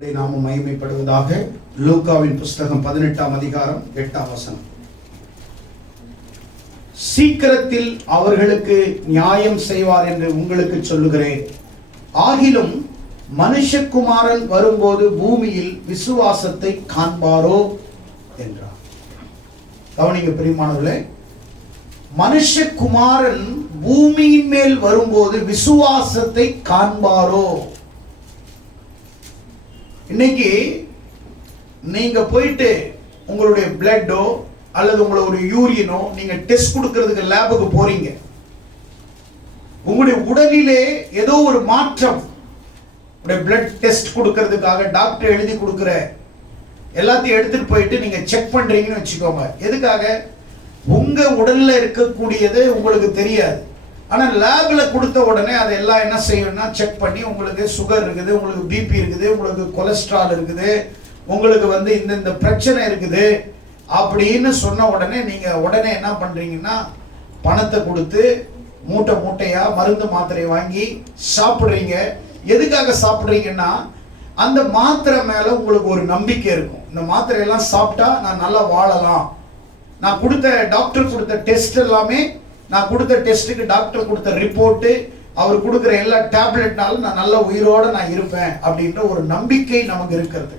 நாமம் மகிமைப்படுவதாக. லூக்காவின் புஸ்தகம் 18ஆம் அதிகாரம் 8ஆம் வசனம். சீக்கிரத்தில் அவர்களுக்கு நியாயம் செய்வார் என்று உங்களுக்கு சொல்லுகிறேன். ஆகிலும் மனுஷகுமாரன் வரும்போது பூமியில் விசுவாசத்தை காண்பாரோ என்றார். கவனிங்க பிரியமானவர்களே, மனுஷகுமாரன் பூமியின் மேல் வரும்போது விசுவாசத்தை காண்பாரோ. இன்னைக்கு நீங்க போயிட்டு உங்களுடைய பிளட்டோ அல்லது உங்களுடைய யூரியனோ நீங்க டெஸ்ட் கொடுக்கிறதுக்கு லேபுக்கு போறீங்க. உங்களுடைய உடலிலே ஏதோ ஒரு மாற்றம், பிளட் டெஸ்ட் கொடுக்கிறதுக்காக டாக்டர் எழுதி கொடுக்கிற எல்லாத்தையும் எடுத்துட்டு போயிட்டு நீங்க செக் பண்றீங்கன்னு வச்சுக்கோங்க. எதுக்காக? உங்க உடல்ல இருக்கக்கூடியது உங்களுக்கு தெரியாது. ஆனால் லேபில் கொடுத்த உடனே அதெல்லாம் என்ன செய்யணும்னா செக் பண்ணி உங்களுக்கு சுகர் இருக்குது, உங்களுக்கு பிபி இருக்குது, உங்களுக்கு கொலஸ்ட்ரால் இருக்குது, உங்களுக்கு இந்த பிரச்சனை இருக்குது அப்படின்னு சொன்ன உடனே நீங்கள் உடனே என்ன பண்ணுறீங்கன்னா பணத்தை கொடுத்து மூட்டை மூட்டையாக மருந்து மாத்திரை வாங்கி சாப்பிட்றீங்க. எதுக்காக சாப்பிட்றீங்கன்னா அந்த மாத்திரை மேலே உங்களுக்கு ஒரு நம்பிக்கை இருக்கும். இந்த மாத்திரையெல்லாம் சாப்பிட்டா நான் நல்லா வாழலாம், நான் கொடுத்த டாக்டர் கொடுத்த டெஸ்ட் எல்லாமே, நான் கொடுத்த டெஸ்ட்டுக்கு டாக்டர் கொடுத்த ரிப்போர்ட்டு, அவர் கொடுக்குற எல்லா டேப்லெட்னாலும் நான் நல்ல உயிரோடு நான் இருப்பேன் அப்படின்ற ஒரு நம்பிக்கை நமக்கு இருக்கிறது.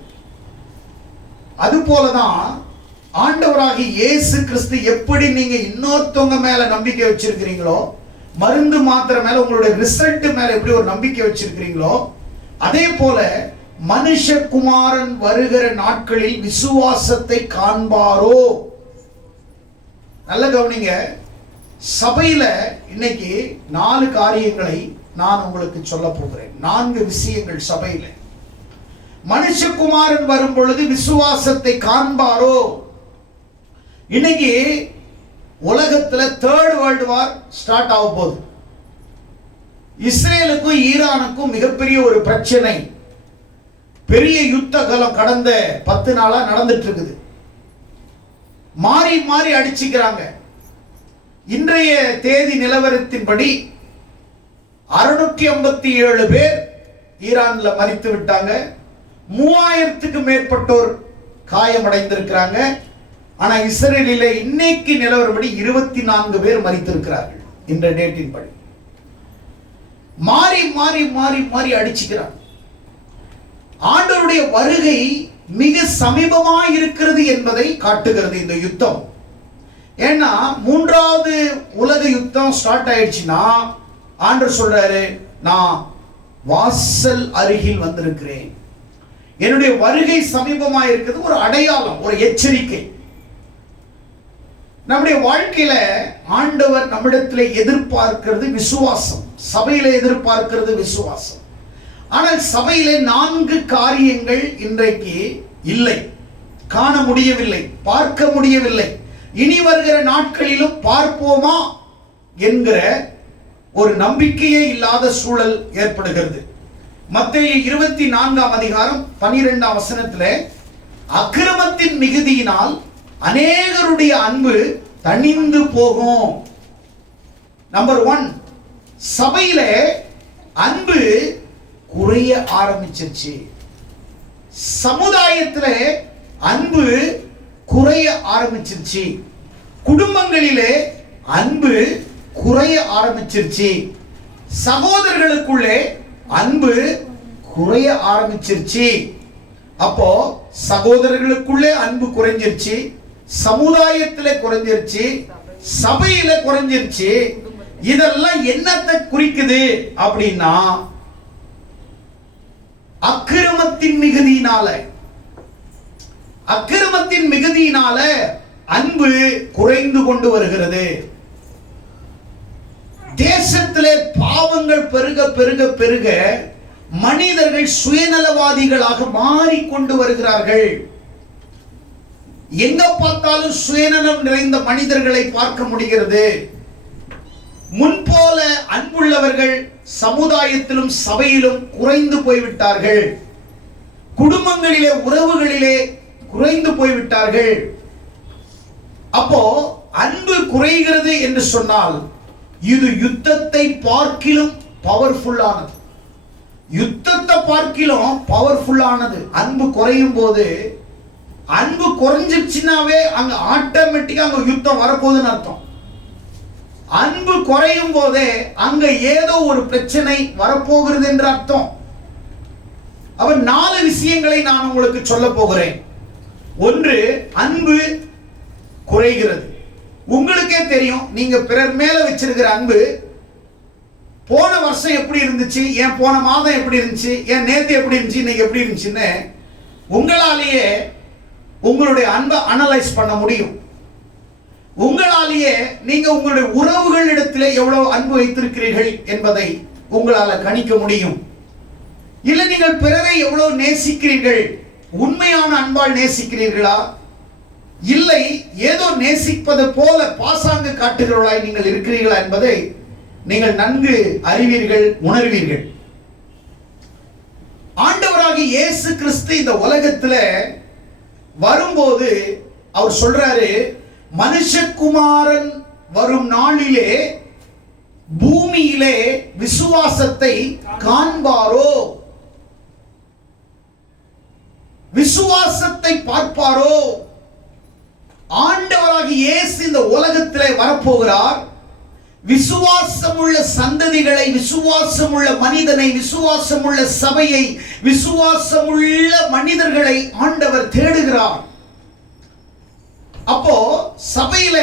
அதுபோலதான் ஆண்டவராகி இயேசு கிறிஸ்து எப்படி நீங்க இன்னொருத்தவங்க மேல நம்பிக்கை வச்சிருக்கிறீங்களோ, மருந்து மாத்திரை மேல உங்களுடைய ரிசல்ட் மேல எப்படி ஒரு நம்பிக்கை வச்சிருக்கிறீங்களோ, அதே போல மனுஷகுமாரன் வருகிற நாட்களில் விசுவாசத்தை காண்பாரோ. நல்ல கவனிங்க, சபையில இன்னைக்கு 4 காரியங்களை நான் உங்களுக்கு சொல்ல போகிறேன். 4 விஷயங்கள் சபையில. மனுஷகுமாரன் வரும் பொழுது விசுவாசத்தை காண்பாரோ. இன்னைக்கு உலகத்துல 3rd வேர்ல்டு வார் ஸ்டார்ட் ஆக போகுது. இஸ்ரேலுக்கும் ஈரானுக்கும் மிகப்பெரிய ஒரு பிரச்சனை, பெரிய யுத்த காலம் கடந்த 10 நாளா நடந்துட்டு இருக்குது. மாறி மாறி அடிச்சுக்கிறாங்க. இன்றைய தேதி நிலவரத்தின்படி 657 பேர் ஈரான்ல மரித்து விட்டாங்க. 3000க்கு மேற்பட்டோர் காயமடைந்திருக்கிறாங்க. ஆனா இஸ்ரேலில இன்னைக்கு நிலவரப்படி 24 பேர் மரித்திருக்கிறார்கள். இந்த டேட்டின் படி மாறி மாறி மாறி மாறி அடிச்சுக்கிறாங்க. ஆண்டவருடைய வருகை மிக சமீபமாக இருக்கிறது என்பதை காட்டுகிறது இந்த யுத்தம். ஏன்னா 3வது உலக யுத்தம் ஸ்டார்ட் ஆயிடுச்சுன்னா ஆண்டவர் சொல்றாரு, நான் வாசல் அருகில் வந்திருக்கிறேன், என்னுடைய வருகை சமீபமா இருக்கிறது. ஒரு அடையாளம், ஒரு எச்சரிக்கை. நம்முடைய வாழ்க்கையில ஆண்டவர் நம்மிடத்தில் எதிர்பார்க்கிறது விசுவாசம். சபையில எதிர்பார்க்கிறது விசுவாசம். ஆனால் சபையில 4 காரியங்கள் இன்றைக்கு இல்லை, காண முடியவில்லை, பார்க்க முடியவில்லை. இனி வருகிற நாட்களிலும் பார்ப்போமா என்கிற ஒரு நம்பிக்கையே இல்லாத சூழல் ஏற்படுகிறது. மத்தேயு 24ஆம் அதிகாரம் 12ஆம் வசனத்திலே, அக்கிரமத்தின் மிகுதியினால் அநேகருடைய அன்பு தணிந்து போகும். நம்பர் 1, சபையில அன்பு குறைய ஆரம்பிச்சிருச்சு. சமுதாயத்திலே அன்பு குறைய ஆரம்பிச்சிருச்சு. குடும்பங்களிலே அன்பு குறைய ஆரம்பிச்சிருச்சு. சகோதரர்களுக்குள்ளே அன்பு குறைய ஆரம்பிச்சிருச்சு. அப்போ சகோதரர்களுக்குள்ளே அன்பு குறைஞ்சிருச்சு, சமுதாயத்திலே குறைஞ்சிருச்சு, சபையில குறைஞ்சிருச்சு. இதெல்லாம் என்னத்தை குறிக்குது அப்படின்னா அக்கிரமத்தின் மிகுதியினால, அக்கிரமத்தின் மிகுதியினால அன்பு குறைந்து கொண்டு வருகிறது. தேசத்திலே பாவங்கள் பெருக பெருக பெருக மனிதர்கள் சுயநலவாதிகளாக மாறிக்கொண்டு வருகிறார்கள். எங்க பார்த்தாலும் சுயநலம் நிறைந்த மனிதர்களை பார்க்க முடிகிறது. முன்போல அன்புள்ளவர்கள் சமுதாயத்திலும் சபையிலும் குறைந்து போய்விட்டார்கள். குடும்பங்களிலே, உறவுகளிலே குறைந்து போய்விட்டார்கள். அப்போ அன்பு குறைகிறது என்று சொன்னால் இது யுத்தத்தை பார்க்கிலும் பவர்ஃபுல்லானது. யுத்தத்தை பார்க்கிலும் பவர்ஃபுல்லானது. அன்பு குறையும் போது, அன்பு குறைஞ்சிருச்சுனாவே அங்க ஆட்டோமேட்டிக்கா அங்க யுத்தம் வரப்போகுதுன்னு அர்த்தம். அன்பு குறையும் போதே அங்க ஏதோ ஒரு பிரச்சனை வரப்போகிறது என்று அர்த்தம். அவர் 4 விஷயங்களை நான் உங்களுக்கு சொல்ல போகிறேன். ஒன்று, அன்பு குறைகிறது. உங்களுக்கே தெரியும், நீங்க பிறர் மேல வச்சிருக்கிற அன்பு போன வருஷம் எப்படி இருந்துச்சு, ஏன் போன மாதம் எப்படி இருந்துச்சு, ஏன் நேத்து எப்படி இருந்துச்சு, இன்னைக்கு எப்படி இருந்துச்சுன்னு உங்களாலேயே உங்களுடைய அன்பை அனலைஸ் பண்ண முடியும். உங்களாலேயே நீங்க உங்களுடைய உறவுகளிடத்திலே எவ்வளவு அன்பு வைத்திருக்கிறீர்கள் என்பதை உங்களால கணிக்க முடியும். இல்லை, நீங்கள் பிறரை எவ்வளவு நேசிக்கிறீர்கள், உண்மையான அன்பால் நேசிக்கிறீர்களா, இல்லை ஏதோ நேசிப்பது போல பாசாங்கு காட்டுகிறவர்களாய் நீங்கள் இருக்கிறீர்களா என்பதை நீங்கள் நன்கு அறிவீர்கள், உணர்வீர்கள். ஆண்டவராகிய இயேசு கிறிஸ்து இந்த உலகத்துல வரும்போது அவர் சொல்றாரு, மனுஷகுமாரன் வரும் நாளிலே பூமியிலே விசுவாசத்தை காண்பாரோ, விசுவாசத்தை பார்ப்பாரோ. ஆண்டவராகிய இயேசு இந்த உலகத்திலே வரப்போகிறார். விசுவாசமுள்ள சந்ததிகளை, விசுவாசமுள்ள மனிதனை, விசுவாசமுள்ள சபையை, விசுவாசமுள்ள மனிதர்களை ஆண்டவர் தேடுகிறார். அப்போ சபையில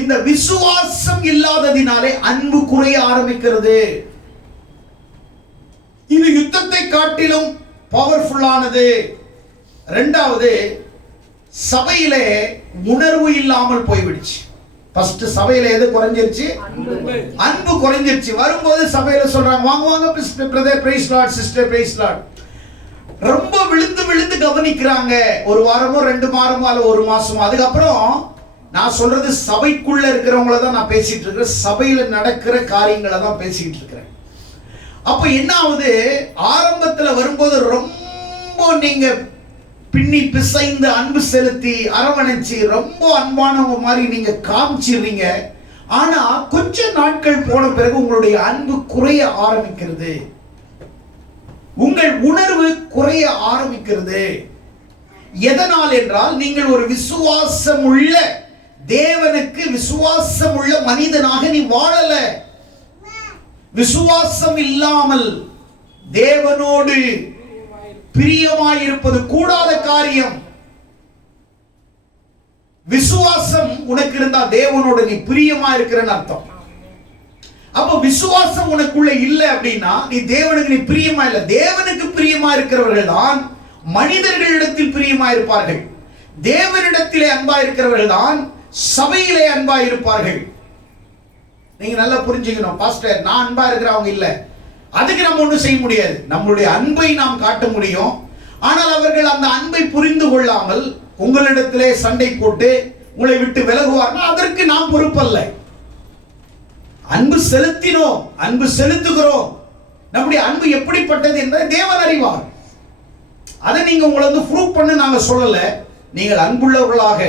இந்த விசுவாசம் இல்லாததினாலே அன்பு குறைய ஆரம்பிக்கிறது. இது யுத்தத்தை காட்டிலும் பவர்ஃபுல்லானது. இரண்டாவது, சபையிலே உணர்வு இல்லாமல் போய்விடுச்சு. ஃபர்ஸ்ட் சபையில எது குறைஞ்சிருச்சு? அன்பு குறைஞ்சிருச்சு. வரும்போது சபையில சொல்றாங்க, வாங்க வாங்க brother price Lord, sister praise Lord. ரொம்ப விழுந்து விழுந்து கவனிக்கிறாங்க. ஒரு வாரமோ 2 வாரமோ அல்ல 1 மாசமோ. அதுக்கப்புறம் நான் சொல்றது சபைக்குள்ள இருக்கிறவங்கள தான் நான் பேசிட்டு இருக்கிறேன், சபையில நடக்கிற காரியங்களை தான் பேசிட்டு இருக்கிறேன். அப்ப என்ன ஆகுது, ஆரம்பத்துல வரும்போது ரொம்ப நீங்க பின்னி பிசைந்து அன்பு செலுத்தி அரவணைச்சு ரொம்ப அன்பானவங்க மாதிரி நீங்க காமிச்சிடுறீங்க. ஆனா கொஞ்ச நாட்கள் போன பிறகு உங்களுடைய அன்பு குறைய ஆரம்பிக்கிறது, உங்கள் உணர்வு குறைய ஆரம்பிக்கிறது. எதனால் என்றால், நீங்கள் ஒரு விசுவாசம் உள்ள தேவனுக்கு விசுவாசம் உள்ள மனிதனாக நீ வாழல. விசுவாசம் இல்லாமல் தேவனோடு பிரியமாயிருப்பது கூடாத காரியம். விசுவாசம் உனக்கு இருந்தா தேவனோடு நீ பிரியமா இருக்கிறன்னு அர்த்தம். அப்ப விசுவாசம் உனக்குள்ள இல்லை அப்படின்னா நீ தேவனுக்கு நீ பிரியமா இல்லை. தேவனுக்கு பிரியமா இருக்கிறவர்கள் தான் மனிதர்களிடத்தில் பிரியமா இருப்பார்கள். தேவனிடத்திலே அன்பா இருக்கிறவர்கள் தான் சபையிலே அன்பா இருப்பார்கள். நீங்க நல்லா புரிஞ்சுக்கணும், பாஸ்டர் நான் அன்பா இருக்கிறவங்க இல்லை, அதுக்கு நம்ம ஒன்றும் செய்ய முடியாது. நம்மளுடைய அன்பை நாம் காட்ட முடியும். ஆனால் அவர்கள் அந்த அன்பை புரிந்து கொள்ளாமல் உங்களிடத்திலே சண்டை போட்டு உங்களை விட்டு விலகுவார்கள், அதற்கு நாம் பொறுப்பல்ல. அன்பு செலுத்தினோம், அன்பு செலுத்துகிறோம். நம்முடைய அன்பு எப்படிப்பட்டது என்பதை தேவன் அறிவார். அதை நீங்க உங்களை வந்து ப்ரூவ் பண்ண நாங்க சொல்லல. நீங்கள் அன்புள்ளவர்களாக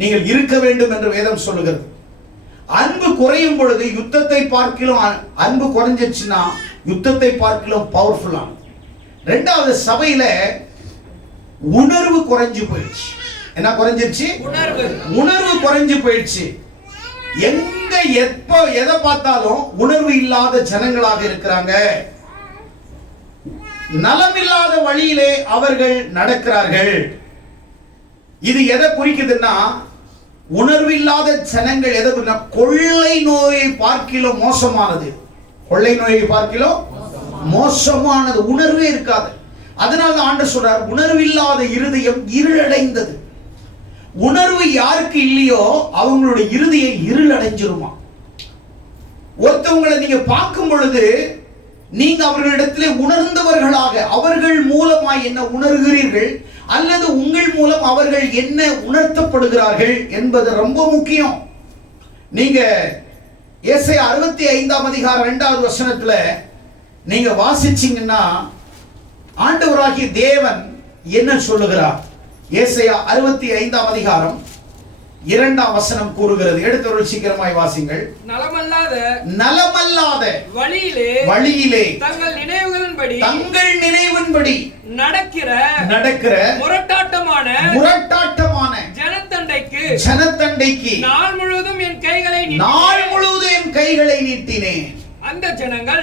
நீங்கள் இருக்க வேண்டும் என்று வேதம் சொல்லுகிறது. அன்பு குறையும் பொழுது யுத்தத்தை பார்க்கிலும் அன்பு குறைஞ்சிச்சுன்னா யுத்தத்தை பார்க்கிலும் பவர்ஃபுல்லான. இரண்டாவது, சபையில உணர்வு குறைஞ்சு போயிடுச்சு. என்ன குறைஞ்சிருச்சு? உணர்வு குறைஞ்சு போயிடுச்சு. எங்க எப்ப எதை பார்த்தாலும் உணர்வு இல்லாத ஜனங்களாக இருக்கிறாங்க. நலமில்லாத வழியிலே அவர்கள் நடக்கிறார்கள். இது எதை குறிக்குதுன்னா, உணர்வு இல்லாத ஜனங்கள் எதை கொள்ளை நோயை பார்க்கிலும் மோசமானது. கொள்ளை நோயை பார்க்கிலும் மோசமானது. உணர்வே இருக்காது. அதனால ஆண்டவர் சொல்றார், உணர்வு இல்லாத இருதயம் இருளடைந்தது. உணர்வு யாருக்கு இல்லையோ அவங்களுடைய இருதயம் இருளடைஞ்சிருமா. ஒருத்தவங்களை நீங்க பார்க்கும் பொழுது நீங்க அவர்களிடத்திலே உணர்ந்தவர்களாக, அவர்கள் மூலமாய் என்ன உணர்கிறீர்கள் அல்லது உங்கள் மூலம் அவர்கள் என்ன உணர்த்தப்படுகிறார்கள் என்பது ரொம்ப முக்கியம். நீங்க ஏசாயா 65ஆம் அதிகாரம் 2வது வசனத்துல நீங்க வாசிச்சீங்கன்னா ஆண்டவராகிய தேவன் என்ன சொல்லுகிறார்? ஏசாயா 65ஆம் அதிகாரம் 2ஆம் வசனம் கூறுகிறது. எடுத்தவர்கள் சீக்கிரமாய் வாசிங்கள். நலமல்லாத வழியிலே தங்கள் நினைவின்படி நடக்கிற முரட்டாட்டமான ஜனத்தண்டைக்கு நாள் முழுவதும் என் கைகளை நீட்டினேன். அந்த ஜனங்கள்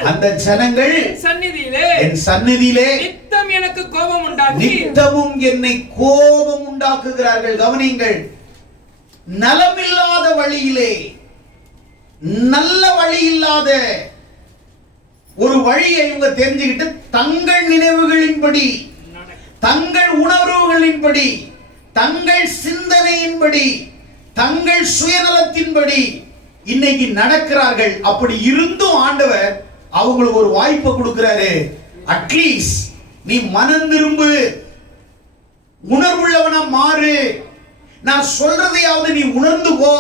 என் சந்நிதியிலே நித்தம் எனக்கு கோபம் உண்டாக்கி நித்தமும் என்னை கோபம் உண்டாக்குகிறார்கள். கவனிங்கள், நலமில்லாத வழியிலே, நல்ல வழி இல்லாத ஒரு வழியை இவங்க தெரிஞ்சுக்கிட்டு தங்கள் நினைவுகளின்படி, தங்கள் உணர்வுகளின்படி, தங்கள் சிந்தனையின்படி, தங்கள் சுயநலத்தின்படி இன்னைக்கு நடக்கிறார்கள். அப்படி இருந்தும் ஆண்டவர் அவங்களுக்கு ஒரு வாய்ப்பை கொடுக்கிறாரு. அட்லீஸ்ட் நீ மனம் திரும்பு, உணர்வுள்ளவனா மாறு, நான் சொல்றதையாவது நீ உணர்ந்து போ,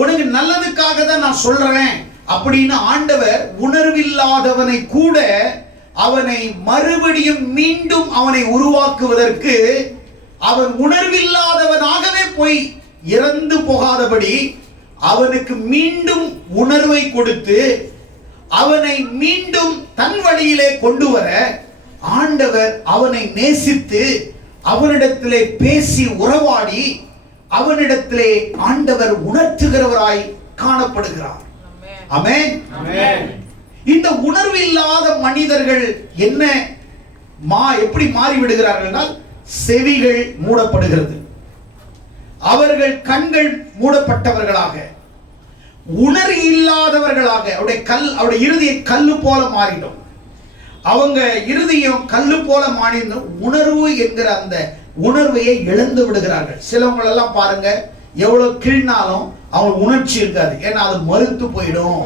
உனக்கு நல்லதுக்காக தான் நான் சொல்றேன் அப்படின்னு ஆண்டவர் உணர்வில்லாதவனை கூட அவனை மறுபடியும் மீண்டும் அவனை உருவாக்குவதற்கு அவன் உணர்வில்லாதவனாகவே போய் இறந்து போகாதபடி அவனுக்கு மீண்டும் உணர்வை கொடுத்து அவனை மீண்டும் தன் வழியிலே கொண்டு வர ஆண்டவர் அவனை நேசித்து அவனிடத்திலே பேசி உறவாடி அவனிடத்திலே ஆண்டவர் உணர்த்துகிறவராய் காணப்படுகிறார். ஆமென். இந்த உணர்வில்லாத மனிதர்கள் என்ன எப்படி மாறிவிடுகிறார்கள்? செவிகள் மூடப்படுகிறது, அவர்கள் கண்கள் மூடப்பட்டவர்களாக, உணர்வு இல்லாதவர்களாக, அவருடைய இருதய கல்லு போல மாறிடும். அவங்க இருதயம் கல்லு போல மாறிடும். உணர்வு என்கிற அந்த உணர்வையை இழந்து விடுகிறார்கள். சிலவங்களெல்லாம் பாருங்க, எவ்வளவு கிள்னாலும் அவங்க உணர்ச்சி இருக்காது, ஏன்னா அது மறுத்து போயிடும்.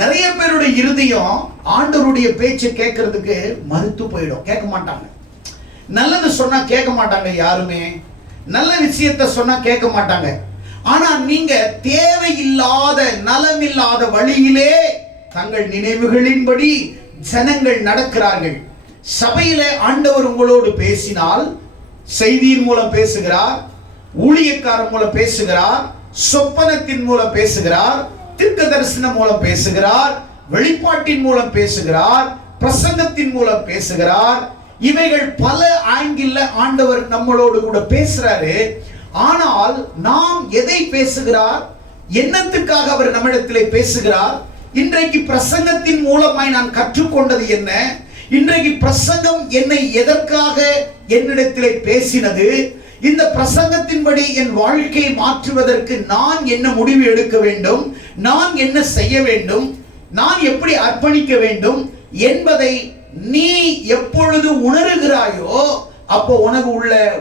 நிறைய பேருடைய இருதயம் ஆண்டவருடைய பேச்சை கேட்கறதுக்கு மறுத்து போயிடும், கேட்க மாட்டாங்க. நல்லது சொன்னா கேட்க மாட்டாங்க, யாருமே நல்ல விஷயத்தை சொன்னா கேட்க மாட்டாங்க. ஆனா நீங்க தேவையில்லாத நலமில்லாத வழியிலே தங்கள் நினைவுகளின்படி ஜனங்கள் நடக்கிறார்கள். சபையில ஆண்டவர் உங்களோடு பேசினால் செய்தியின் மூலம் பேசுகிறார், ஊழியக்காரன் மூலம் பேசுகிறார், சொப்பனத்தின் மூலம் பேசுகிறார், தீர்க்க தரிசனம் மூலம் பேசுகிறார், வெளிப்பாட்டின் மூலம் பேசுகிறார், பிரசங்கத்தின் மூலம் பேசுகிறார். இவைகள் பல ஆங்கிள் ஆண்டவர் நம்மளோடு கூட பேசுறாரு. ஆனால் நாம் எதை பேசுகிறார், என்னத்துக்காக அவர் நம்மிடத்திலே பேசுகிறார்? இன்றைக்கு பிரசங்கத்தின் மூலமாய் நான் கற்றுக்கொண்டது என்ன? இன்றைக்கு பிரசங்கம் என்னை எதற்காக என்னிடத்திலே பேசினது? இந்த பிரசங்கத்தின்படி என் வாழ்க்கையை மாற்றுவதற்கு நான் என்ன முடிவு எடுக்க வேண்டும், நான் என்ன செய்ய வேண்டும், நான் எப்படி அர்ப்பணிக்க வேண்டும் என்பதை நீ எப்பொழுது உணர்கிறாயோ அப்போ உனக்கு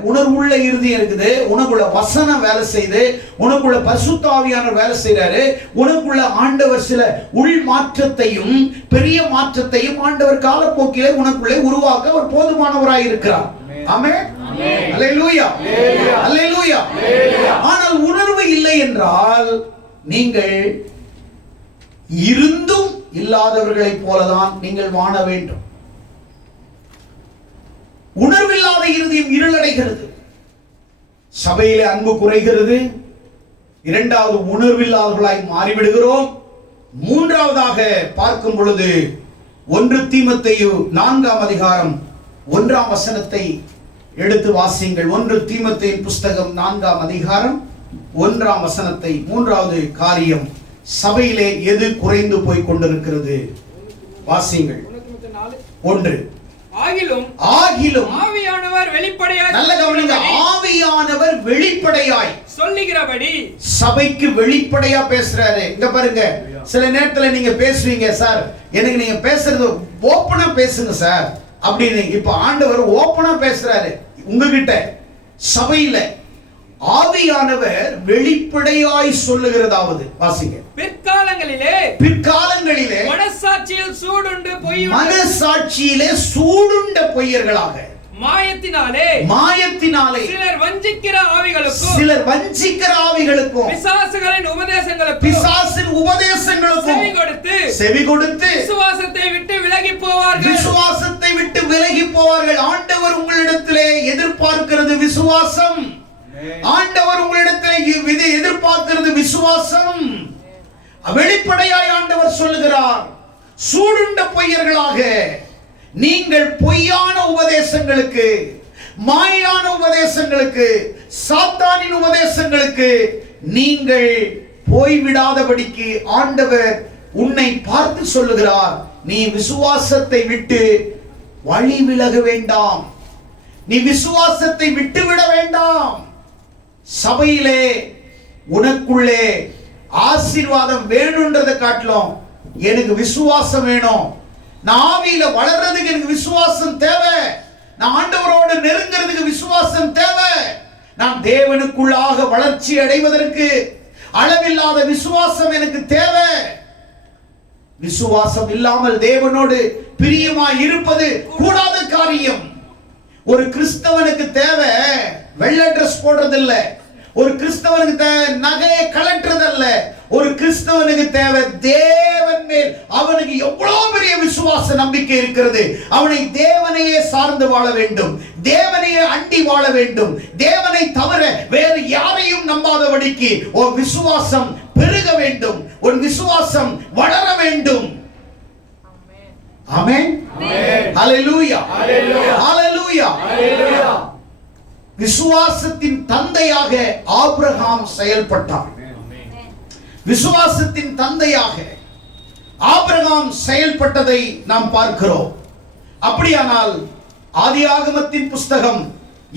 உணர்வுள்ள இருதயம் இருக்குது, உனக்குள்ள வசனம் வேலை செய்து, உனக்குள்ள பரிசுத்த ஆவியானவர் வேலை செய்றாரு, உனக்குள்ள ஆண்டவர் சில உள் மாற்றத்தையும் பெரிய மாற்றத்தையும் ஆண்டவர் காலப்போக்கிலே உனக்குள்ளே உருவாக்க ஒரு போதுமானவராய் இருக்கிறார். ஆமென். அல்லேலூயா, அல்லேலூயா. ஆனால் உணர்வு இல்லை என்றால் நீங்கள் இருந்தும் இல்லாதவர்களைப் போலதான் நீங்கள் வாழ வேண்டும். உணர்வில்லாத இருதயம் இருளடைகிறது, சபையிலே அன்பு குறைகிறது. இரண்டாவது, உணர்வில்லாதவர்களாய் மாறிவிடுகிறோம். மூன்றாவதாக பார்க்கும் பொழுது 1 தீமோத்தேயு 4ஆம் அதிகாரம் 1ஆம் வசனத்தை எடுத்து வாசியுங்கள். 1 தீமோத்தேயு புஸ்தகம் 4ஆம் அதிகாரம் 1ஆம் வசனத்தை. மூன்றாவது காரியம், சபையிலே எது குறைந்து போய் கொண்டிருக்கிறது? வாசியுங்கள். 1. ஆகிலும் ஆவியானவர் வெளிப்படையாய், நல்ல கவனிங்க, ஆவியானவர் வெளிப்படையாய் சொல்லுகிறபடி சபைக்கு வெளிப்படையா பேசுறாரு. இங்க பாருங்க, சில நேரத்துல நீங்க பேசுவீங்க, சார் எனக்கு நீங்க பேசுறது ஓப்பனா பேசுங்க சார் அப்படின்னு. இப்ப ஆண்டவர் ஓப்பனா பேசுறாரு உங்ககிட்ட. சபையில ஆவியானவர் வெளிப்படையாய் சொல்லுகிறதாவது வாசிங்க. பிற்காலங்களிலே மனசாட்சியில் சூடுண்ட பொய்யர்களாக, மாயத்தினாலே சிலர் வஞ்சிக்கிற ஆவிகளுக்கும் பிசாசின் உபதேசங்களுக்கும் செவி கொடுத்து விசுவாசத்தை விட்டு விலகி போவார்கள். ஆண்டவர் உங்களிடத்திலே எதிர்பார்க்கிறது விசுவாசம். ஆண்டவர் உங்களிடத்தில் எதிர்பார்க்கிறது விசுவாசம். வெளிப்படையாய் ஆண்டவர் சொல்லுகிறார், சூடுண்ட பொய்யர்களாக நீங்கள் பொய்யான உபதேசங்களுக்கு, மாயான உபதேசங்களுக்கு, சாத்தானின் உபதேசங்களுக்கு நீங்கள் போய்விடாதபடிக்கு ஆண்டவர் உன்னை பார்த்து சொல்லுகிறார், நீ விசுவாசத்தை விட்டு வழி விலக வேண்டாம், நீ விசுவாசத்தை விட்டுவிட வேண்டாம். சபையிலே உனக்குள்ளே ஆசீர்வாதம் வேணும்ன்றதை காட்டிலும் எனக்கு விசுவாசம் வேணும். நான் ஆவியில வளர்றதுக்கு எனக்கு விசுவாசம் தேவை. நான் ஆண்டவரோடு நெருங்கிறதுக்கு விசுவாசம் தேவை. நான் தேவனுக்குள்ளாக வளர்ச்சி அடைவதற்கு அளவில்லாத விசுவாசம் எனக்கு தேவை. விசுவாசம் இல்லாமல் தேவனோடு பிரியமாய் இருப்பது கூடாத காரியம். ஒரு கிறிஸ்தவனுக்கு தேவை வெள்ளை ட்ரெஸ் போடுறதில்ல, ஒரு கிறிஸ்தவனுக்கு தேவை நகையை கலட்டுறதல்ல. ஒரு கிறிஸ்தவனுக்கு தேவை தேவன் மேல் அவனுக்கு எவ்வளவு பெரிய விசுவாச நம்பிக்கை இருக்கிறது. அவனை தேவனையே சார்ந்து வாழ வேண்டும், தேவனையே அண்டி வாழ வேண்டும், தேவனை தவிர வேறு யாரையும் நம்பாதபடிக்கு ஒரு விசுவாசம் பெருக வேண்டும், ஒரு விசுவாசம் வளர வேண்டும். ஆமென். ஹல்லேலூயா, ஹல்லேலூயா. விசுவாசத்தின் தந்தையாக ஆபிரகாம் செயல்பட்டார். விசுவாசத்தின் தந்தையாக ஆபிரகாம் செயல்பட்டதை நாம் பார்க்கிறோம். அப்படியானால் ஆதியாகமத்தின் புஸ்தகம்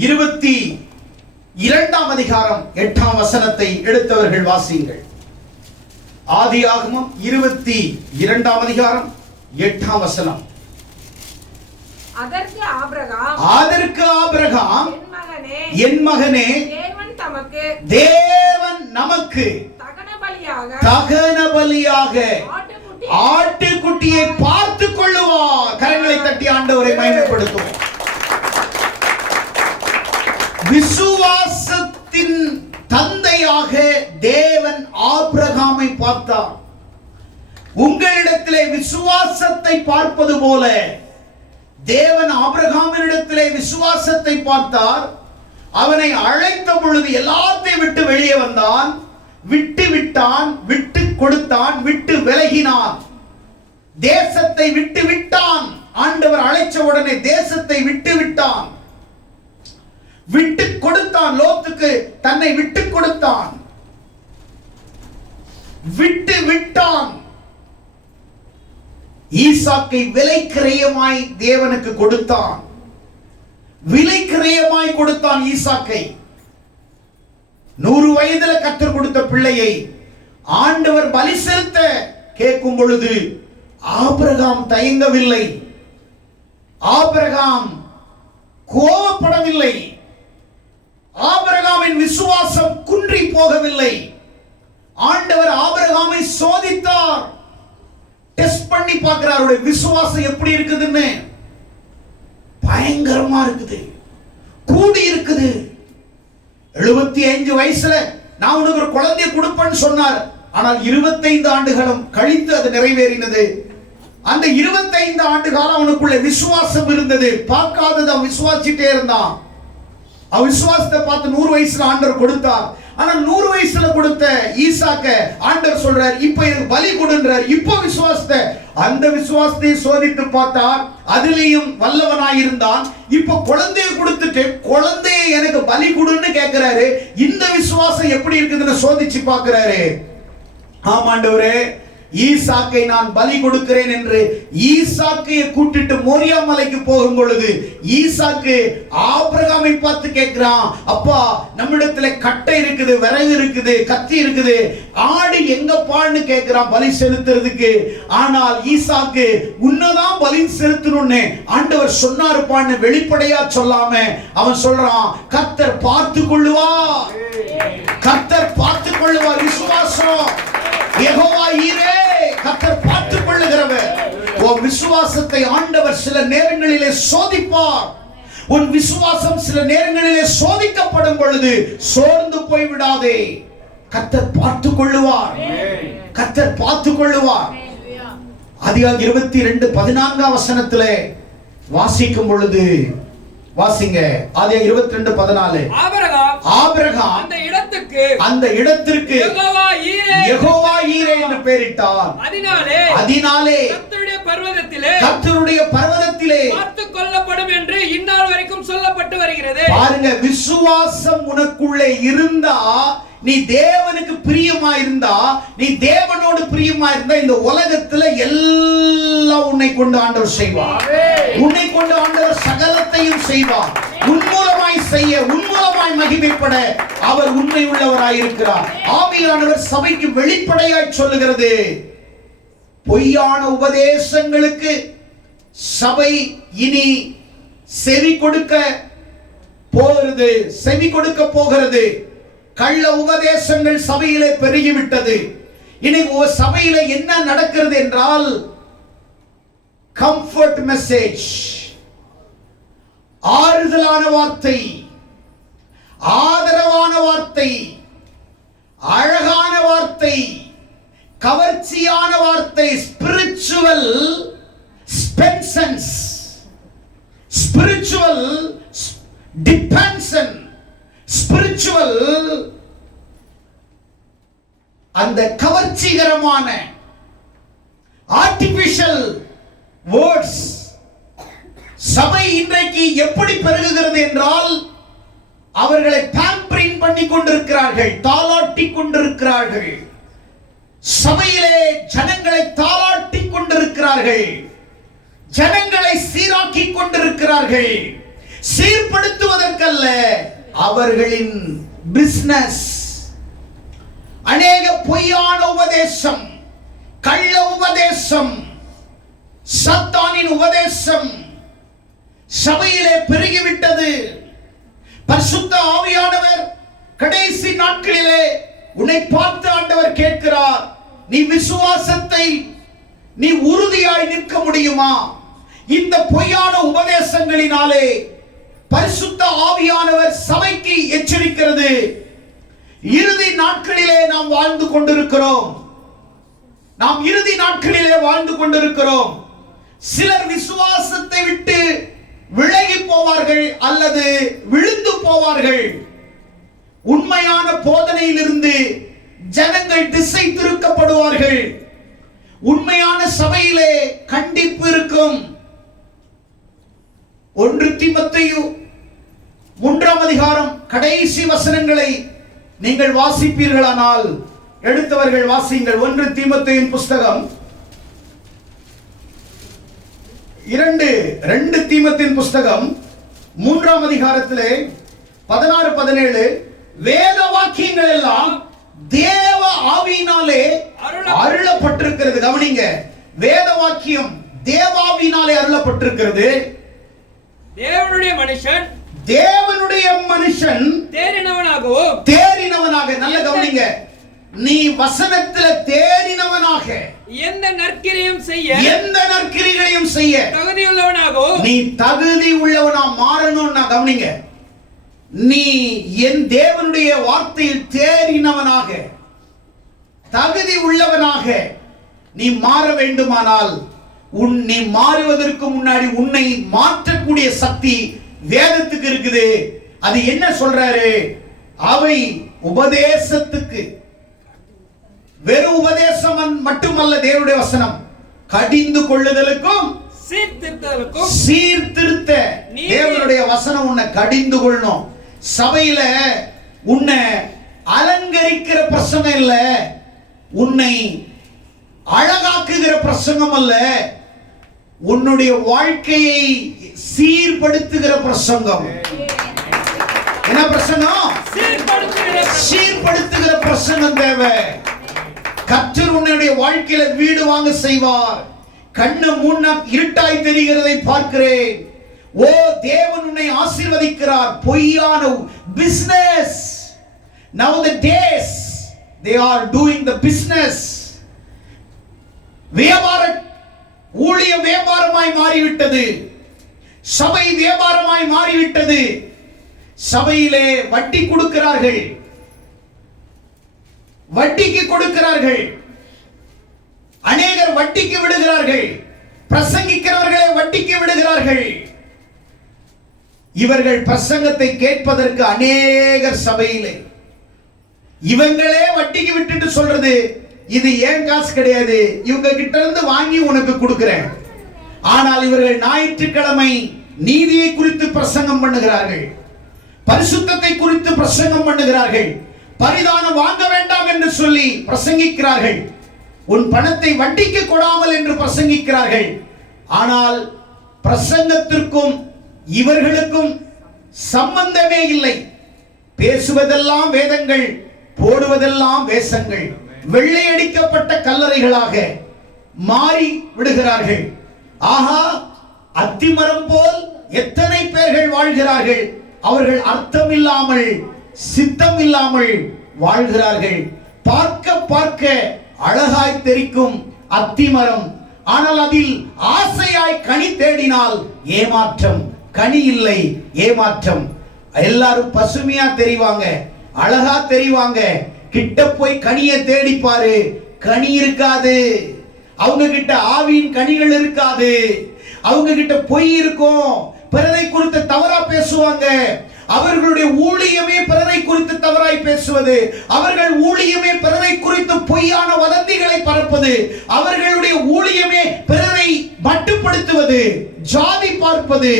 22ஆம் அதிகாரம் 8ஆம் வசனத்தை எடுத்தவர்கள் வாசியுங்கள். ஆதியாகமம் 22ஆம் அதிகாரம் 8ஆம் வசனம். அதற்கு ஆபிரகாம் என் மகனே தேவன் நமக்கு தகன பலியாக ஆட்டுக்குட்டியை பார்த்து கொள்ளுவார். கரங்களை தட்டி ஆண்டவரை மகிமைப்படுத்துவோம். விசுவாசத்தின் தந்தையாக தேவன் ஆபிரகாமை பார்த்தார். உங்களிடத்திலே விசுவாசத்தை பார்ப்பது போல தேவன் ஆபிரகாமினிடத்திலே விசுவாசத்தை பார்த்தார். அவனை அழைத்த பொழுது எல்லாத்தையும் விட்டு வெளியே வந்தான், விட்டு விட்டான், விட்டு கொடுத்தான், விட்டு விலகினான், தேசத்தை விட்டு விட்டான். ஆண்டவர் அழைச்ச உடனே தேசத்தை விட்டு விட்டான், விட்டு கொடுத்தான். லோத்துக்கு தன்னை விட்டு கொடுத்தான், விட்டு விட்டான். ஈசாக்கை விலைக்கிரயமாய் தேவனுக்கு கொடுத்தான், விலைக்கிரயமாய் கொடுத்தான் ஈசாக்கை. 100 வயதுல கர்த்தர் கொடுத்த பிள்ளையை ஆண்டவர் பலி செலுத்த கேட்கும் பொழுது ஆபிரகாம் தயங்கவில்லை, ஆபிரகாம் கோபப்படவில்லை, ஆபிரகாமின் விசுவாசம் குன்றி போகவில்லை. ஆண்டவர் ஆபிரகாமை சோதித்தார், டெஸ்ட் பண்ணி பார்க்கிறார், அவருடைய விசுவாசம் எப்படி இருக்குதுன்னு. பயங்கரமா இருக்குது, கூடி இருக்குது. 75 வயசுல நான் உனக்கு ஒரு குழந்தையை கொடுப்பேன்னு சொன்னார். ஆனால் 25 ஆண்டுகளும் கழித்து அது நிறைவேறினது. அந்த 25 ஆண்டு காலம் அவனுக்குள்ள விசுவாசம் இருந்தது. பார்க்காதது அவன் விசுவாசிட்டே இருந்தான். அவன் விசுவாசத்தை பார்த்து 100 வயசுல ஆண்டவர் கொடுத்தார். ஆனா 100 வயசுல கொடுத்த ஈசாக்க ஆண்டவர் சொல்றார், இப்ப எனக்கு பலி கொடுன்றார். இப்ப விசுவாசத்தை, அந்த விசுவாசத்தை சோதித்து பார்த்தார், அதிலேயும் வல்லவனாயிருந்தான். இப்ப குழந்தையை கொடுத்துட்டு குழந்தையை எனக்கு பலி கொடுன்னு கேட்கிறாரு. இந்த விசுவாசம் எப்படி இருக்குதுன்னு சோதிச்சு பார்க்கிறாரு. ஆமாண்டவரே, ஈசாக்கை நான் பலி கொடுக்கிறேன் என்று ஈசாக்கையை கூட்டிட்டு மோரியா மலைக்கு போகும் பொழுது ஈசாக்கு ஆபிரகாமை பார்த்து கேட்கிறான், அப்பா நம்மிடத்துல கட்டை இருக்குது, விறகு இருக்குது, கத்தி இருக்குது, ஆடு எங்கப்பான்னு கேட்கிறான் பலி செலுத்துறதுக்கு. ஆனால் ஈசாக்கு உன்னதான் பலி செலுத்தணும்னு ஆண்டவர் சொன்னாருப்பான்னு வெளிப்படையா சொல்லாம அவன் சொல்றான், கர்த்தர் பார்த்து கொள்ளுவார், கர்த்தர் பார்த்து கொள்ளுவார். விசுவாசம் யெகோவா ஈரே, கர்த்தர் பார்த்துக் கொள்ளுகிறவர். உன் விசுவாசத்தை ஆண்டவர் சில நேரங்களிலே சோதிப்பார். உன் விசுவாசம் சில நேரங்களிலே சோதிக்கப்படும் பொழுது சோர்ந்து போய் விடாதே. கர்த்தர் பார்த்துக் கொள்ளுவார், கர்த்தர் பார்த்துக் கொள்ளுவார். ஆதியாகமம் 22:14 வசனத்திலே வாசிக்கும் பொழுது வாசிங்க. ஆதியா 22:14. ஆபிரகாம் அந்த இடத்திற்கு யெகோவா ஈரே என்று பெயரிட்டார். அதினாலே கர்த்தருடைய பர்வதத்திலே பார்த்துக் கொள்ளப்படும் என்று இந்நாள் வரைக்கும் சொல்லப்பட்டு வருகிறது. பாருங்க, விசுவாசம் உனக்குள்ளே இருந்தா, நீ தேவனுக்கு பிரியமா இருந்தா, நீ தேவனோடு பிரியமா இருந்தா, இந்த உலகத்துல எல்லாம் உன்னை கொண்டு ஆண்டவர் செய்வார். உன்னை கொண்டு ஆண்டவர் சகலத்தையும் செய்வார். உன்மூலமாய் செய்ய, உன்மூலமாய் மகிமைப்பட அவர் உண்மை உள்ளவராய் இருக்கிறார். ஆவியானவர் சபைக்கு வெளிப்படையாய் சொல்லுகிறது, பொய்யான உபதேசங்களுக்கு சபை இனி செவி கொடுக்க போகிறது. கள்ள உபதேசங்கள் சபையிலே பெருகிவிட்டது. இனி சபையில என்ன நடக்கிறது என்றால், கம்ஃபர்ட் மெசேஜ், ஆறுதலான வார்த்தை, ஆதரவான வார்த்தை, அழகான வார்த்தை, கவர்ச்சியான வார்த்தை, ஸ்பிரிச்சுவல் ஸ்பென்சன்ஸ், ஸ்பிரிச்சுவல் டிபென்சன், ஸ்பிரிச்சுவல் அந்த கவர்ச்சிகரமான ஆர்டிபிஷியல் வேர்ட்ஸ் சபை இன்றைக்கு எப்படி பெருகுகிறது என்றால், அவர்களை பேம்பரிங் பண்ணி கொண்டிருக்கிறார்கள், தாளாட்டி கொண்டிருக்கிறார்கள். சபையிலே ஜனங்களை தாளாட்டி கொண்டிருக்கிறார்கள், ஜனங்களை சீராக்கி கொண்டிருக்கிறார்கள். சீர்படுத்துவதற்கல்ல, அவர்களின் பிசினஸ். அநேக பொய்யான உபதேசம், கள்ள உபதேசம், சாத்தானின் உபதேசம் சபையிலே பெருகிவிட்டது. பரிசுத்த ஆவியானவர் கடைசி நாட்களிலே உன்னை பார்த்து ஆண்டவர் கேட்கிறார், நீ விசுவாசத்தை நீ உறுதியாய் நிற்க முடியுமா? இந்த பொய்யான உபதேசங்களினாலே பரிசுத்த ஆவியானவர் சபைக்கு எச்சரிக்கிறது. இறுதி நாட்களிலே நாம் வாழ்ந்து கொண்டிருக்கிறோம். சிலர் விசுவாசத்தை விட்டு விலகி போவார்கள் அல்லது விழுந்து போவார்கள். உண்மையான போதனையிலிருந்து ஜனங்கள் திசை திருக்கப்படுவார்கள். உண்மையான சபையிலே கண்டிப்பு இருக்கும். 1 தீமோத்தேயு 3 கடைசி வசனங்களை நீங்கள் வாசிப்பீர்களானால், எடுத்தவர்கள் வாசியுங்கள். 1 தீமோத்தேயுவின் புஸ்தகம் 2 தீமோத்தேயுவின் புஸ்தகம் 3 16-17 வேத வாக்கியங்கள் எல்லாம் தேவ ஆவியினாலே அருளப்பட்டிருக்கிறது. கவனிங்க, வேத வாக்கியம் தேவாவினாலே அருளப்பட்டிருக்கிறது. தேவனுடைய மனுஷன் தேறினவனாக, நல்ல கவனிங்க, நீ வசனத்துல தேறினவனாக, எந்த நற்கிரியும் செய்ய தகுதியுள்ளவனாகவும், நீ தகுதி உள்ளவனா மாறணும்னா, கவனிங்க, நீ என் தேவனுடைய வார்த்தையில் தேறினவனாக, தகுதி உள்ளவனாக நீ மாற வேண்டுமானால், நீ மாறுவதற்கு முன்னாடி உன்னை மாற்றக்கூடிய சக்தி வேதத்துக்கு இருக்குது. அது என்ன சொல்றாரு? அவை உபதேசத்துக்கு, வெறும் உபதேசம் மட்டுமல்ல, தேவனுடைய வசனம் கடிந்து கொள்ளுதலுக்கும் சீர்திருத்த. தேவனுடைய வசனம் உன்னை கடிந்து கொள்ளணும். சபையில உன்னை அலங்கரிக்கிற பிரசங்கம் இல்ல, உன்னை அழகாக்குகிற பிரசங்கம் அல்ல, உன்னுடைய வாழ்க்கையை சீர்படுத்துகிற பிரசங்கம். என்ன பிரசங்கம்? சீர்படுத்துகிற பிரசங்கம் தேவை. கர்த்தர் உன்னுடைய வாழ்க்கையில வீடு வாங்க செய்வார். கண்ணு முன்ன இருட்டாய் தெரிகிறதை பார்க்கிறேன். ஓ, தேவன் உன்னை ஆசீர்வதிக்கிறார். பொய்யான business, now the days they are doing the business. ஊழிய வியாபாரமாய் மாறிவிட்டது. சபை வியாபாரமாய் மாறிவிட்டது. சபையிலே வட்டி கொடுக்கிறார்கள், வட்டிக்கு கொடுக்கிறார்கள். அநேகர் வட்டிக்கு விடுகிறார்கள். பிரசங்கிக்கிறவர்களை வட்டிக்கு விடுகிறார்கள். இவர்கள் பிரசங்கத்தை கேட்பதற்கு அநேகர் சபையிலே இவங்களே வட்டிக்கு விட்டுட்டு சொல்றது, இது ஏன் காசு கிடையாது, இவங்க கிட்ட இருந்து வாங்கி உனக்கு கொடுக்கிறேன். ஆனால் இவர்கள் ஞாயிற்றுக்கிழமை நீதியை குறித்து பிரசங்கம் பண்ணுகிறார்கள், பரிசுத்தத்தை குறித்து பிரசங்கம் பண்ணுகிறார்கள், பரிதானம் வாங்க வேண்டாம் என்று சொல்லி பிரசங்கிக்கிறார்கள், உன் பணத்தை வட்டிக்கு கொடாமல் என்று பிரசங்கிக்கிறார்கள். ஆனால் பிரசங்கத்திற்கும் இவர்களுக்கும் சம்பந்தமே இல்லை. பேசுவதெல்லாம் வேதங்கள், போடுவதெல்லாம் வேஷங்கள், வெள்ளையடிக்கப்பட்ட கல்லறைகளாக மாறி விடுகிறார்கள். ஆஹா, அத்திமரம் போல் எத்தனை பேர்கள் வாழ்கிறார்கள். அவர்கள் அர்த்தம் இல்லாமல் சித்தம் இல்லாமல் வாழ்கிறார்கள். பார்க்க பார்க்க அழகாய் தெரிக்கும் அத்திமரம், ஆனால் அதில் ஆசையாய் கனி தேடினால் ஏமாற்றம். கனி இல்லை, ஏமாற்றம். எல்லாரும் பசுமையா தெரிவாங்க, அழகா தெரிவாங்க. கிட்ட போய் கனியை தேடி பாரு, கனி இருக்காது. அவங்க கிட்ட ஆவியின் கனிகள் இருக்காது. அவங்க கிட்ட பொய் இருக்கும், பிறரை குறித்து தவறா பேசுவாங்க. அவர்களுடைய ஊழியமே பிறரை குறித்து தவறாய் பேசுவது, அவர்கள் ஊழியமே பிறரை குறித்து பொய்யான வதந்திகளை பரப்பது, அவர்களுடைய ஊழியமே பிறரை மட்டுப்படுத்துவது, ஜாதி பார்ப்பது,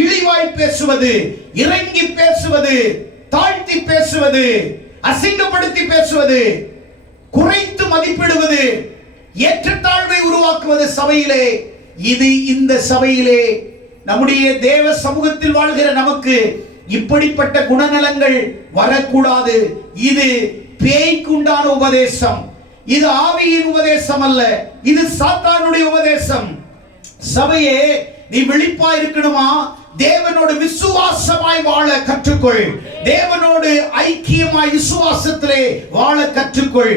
இழிவாய் பேசுவது, இறங்கி பேசுவது, தாழ்த்தி பேசுவது, அசிங்கப்படுத்தி பேசுவது, குறைத்து மதிப்பிடுவது, ஏற்றத்தாழ்வை உருவாக்குவது சபையிலே. இது இந்த சபையிலே நம்முடைய தேவ சமூகத்தில் வாழ்கிற நமக்கு இப்படிப்பட்ட குணநலங்கள் வரக்கூடாது. இது பேய்க்குண்டான உபதேசம், இது ஆவியின் உபதேசம் அல்ல, இது சாத்தானுடைய உபதேசம். சபையே, நீ விழிப்பா இருக்கணுமா? தேவனோடு விசுவாசமாய் வாழ கற்றுக்கொள். தேவனோடு ஐக்கியமாய் விசுவாசத்திலே வாழ கற்றுக்கொள்.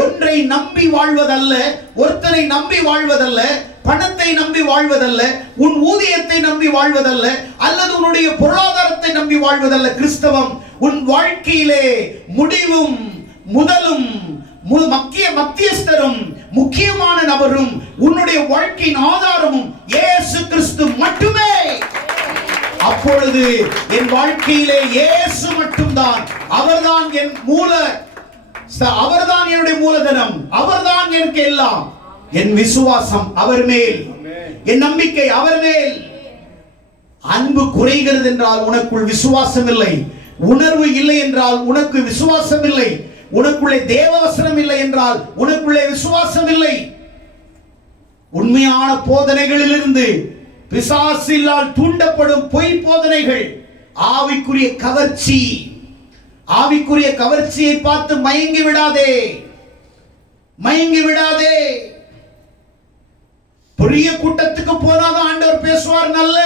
ஒன்றை நம்பி வாழ்வதல்ல, ஒருத்தரை நம்பி வாழ்வதல்ல, பணத்தை நம்பி வாழ்வதல்ல, உன் ஊதியத்தை நம்பி வாழ்வதல்ல, அல்லது உன்னுடைய பொருளாதாரத்தை நம்பி வாழ்வதல்ல. கிறிஸ்தவம் உன் வாழ்க்கையிலே முடிவும் முதலும் மத்தியஸ்தரும் முக்கியமான நபரும் உன்னுடைய வாழ்க்கையின் ஆதாரமும் இயேசு கிறிஸ்து மட்டுமே. அப்பொழுது என் வாழ்க்கையிலே இயேசு மட்டும்தான். அவர்தான் என் அவர்தான் என்னுடைய மூலதனம், அவர்தான் எனக்கு எல்லாம். என் விசுவாசம் அவர் மேல், என் நம்பிக்கை அவர் மேல். அன்பு குறைகிறது என்றால் உனக்குள் விசுவாசம் இல்லை, உணர்வு இல்லை என்றால் உனக்கு விசுவாசம் இல்லை, உனக்குள்ளே தேவவசனம் இல்லை என்றால் உனக்குள்ளே விசுவாசம் இல்லை. உண்மையான போதனைகளிலிருந்து பிசாசினால் தூண்டப்படும் பொய் போதனைகள் ஆவிக்குரிய கவர்ச்சி. ஆவிக்குரிய கவர்ச்சியை பார்த்து மயங்கி விடாதே, மயங்கி விடாதே. பெரிய கூட்டத்துக்கு போனாதான் ஆண்டவர் பேசுவார். நல்ல